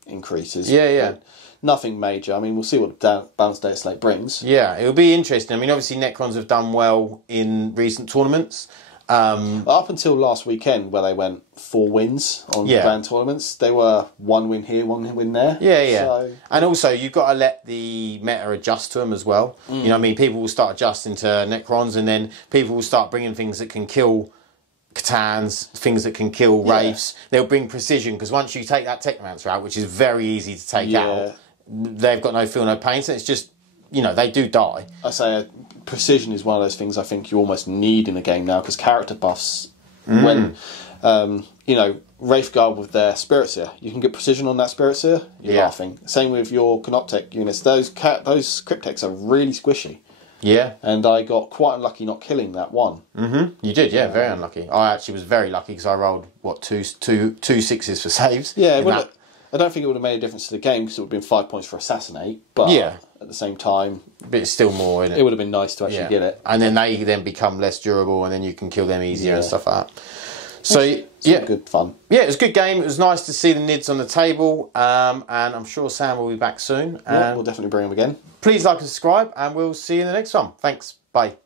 increases. Yeah. Nothing major. I mean, we'll see what the balanced data slate brings. Yeah, it'll be interesting. I mean, obviously Necrons have done well in recent tournaments. Up until last weekend, where they went 4 wins on grand tournaments, they were 1 win here, 1 win there. Yeah. So, and also, you've got to let the meta adjust to them as well. You know what I mean? People will start adjusting to Necrons, and then people will start bringing things that can kill Catans, things that can kill Wraiths. They'll bring precision, because once you take that Technomancer out, which is very easy to take out, they've got no feel, no pain, so it's just, they do die. I say precision is one of those things I think you almost need in a game now, because character buffs, when, Wraithguard with their Spirit Seer, you can get precision on that Spirit Seer, you're laughing. Same with your Canoptech units. Those Cryptechs are really squishy. Yeah. And I got quite unlucky not killing that one. You did, very unlucky. I actually was very lucky because I rolled, two 6s for saves? Yeah, I don't think it would have made a difference to the game because it would have been 5 points for Assassinate, but at the same time... But it's still more, isn't it? It would have been nice to actually get it. And then they then become less durable and then you can kill them easier and stuff like that. So, good fun. Yeah, it was a good game. It was nice to see the Nids on the table, and I'm sure Sam will be back soon. Yeah, we'll definitely bring them again. Please like and subscribe, and we'll see you in the next one. Thanks. Bye.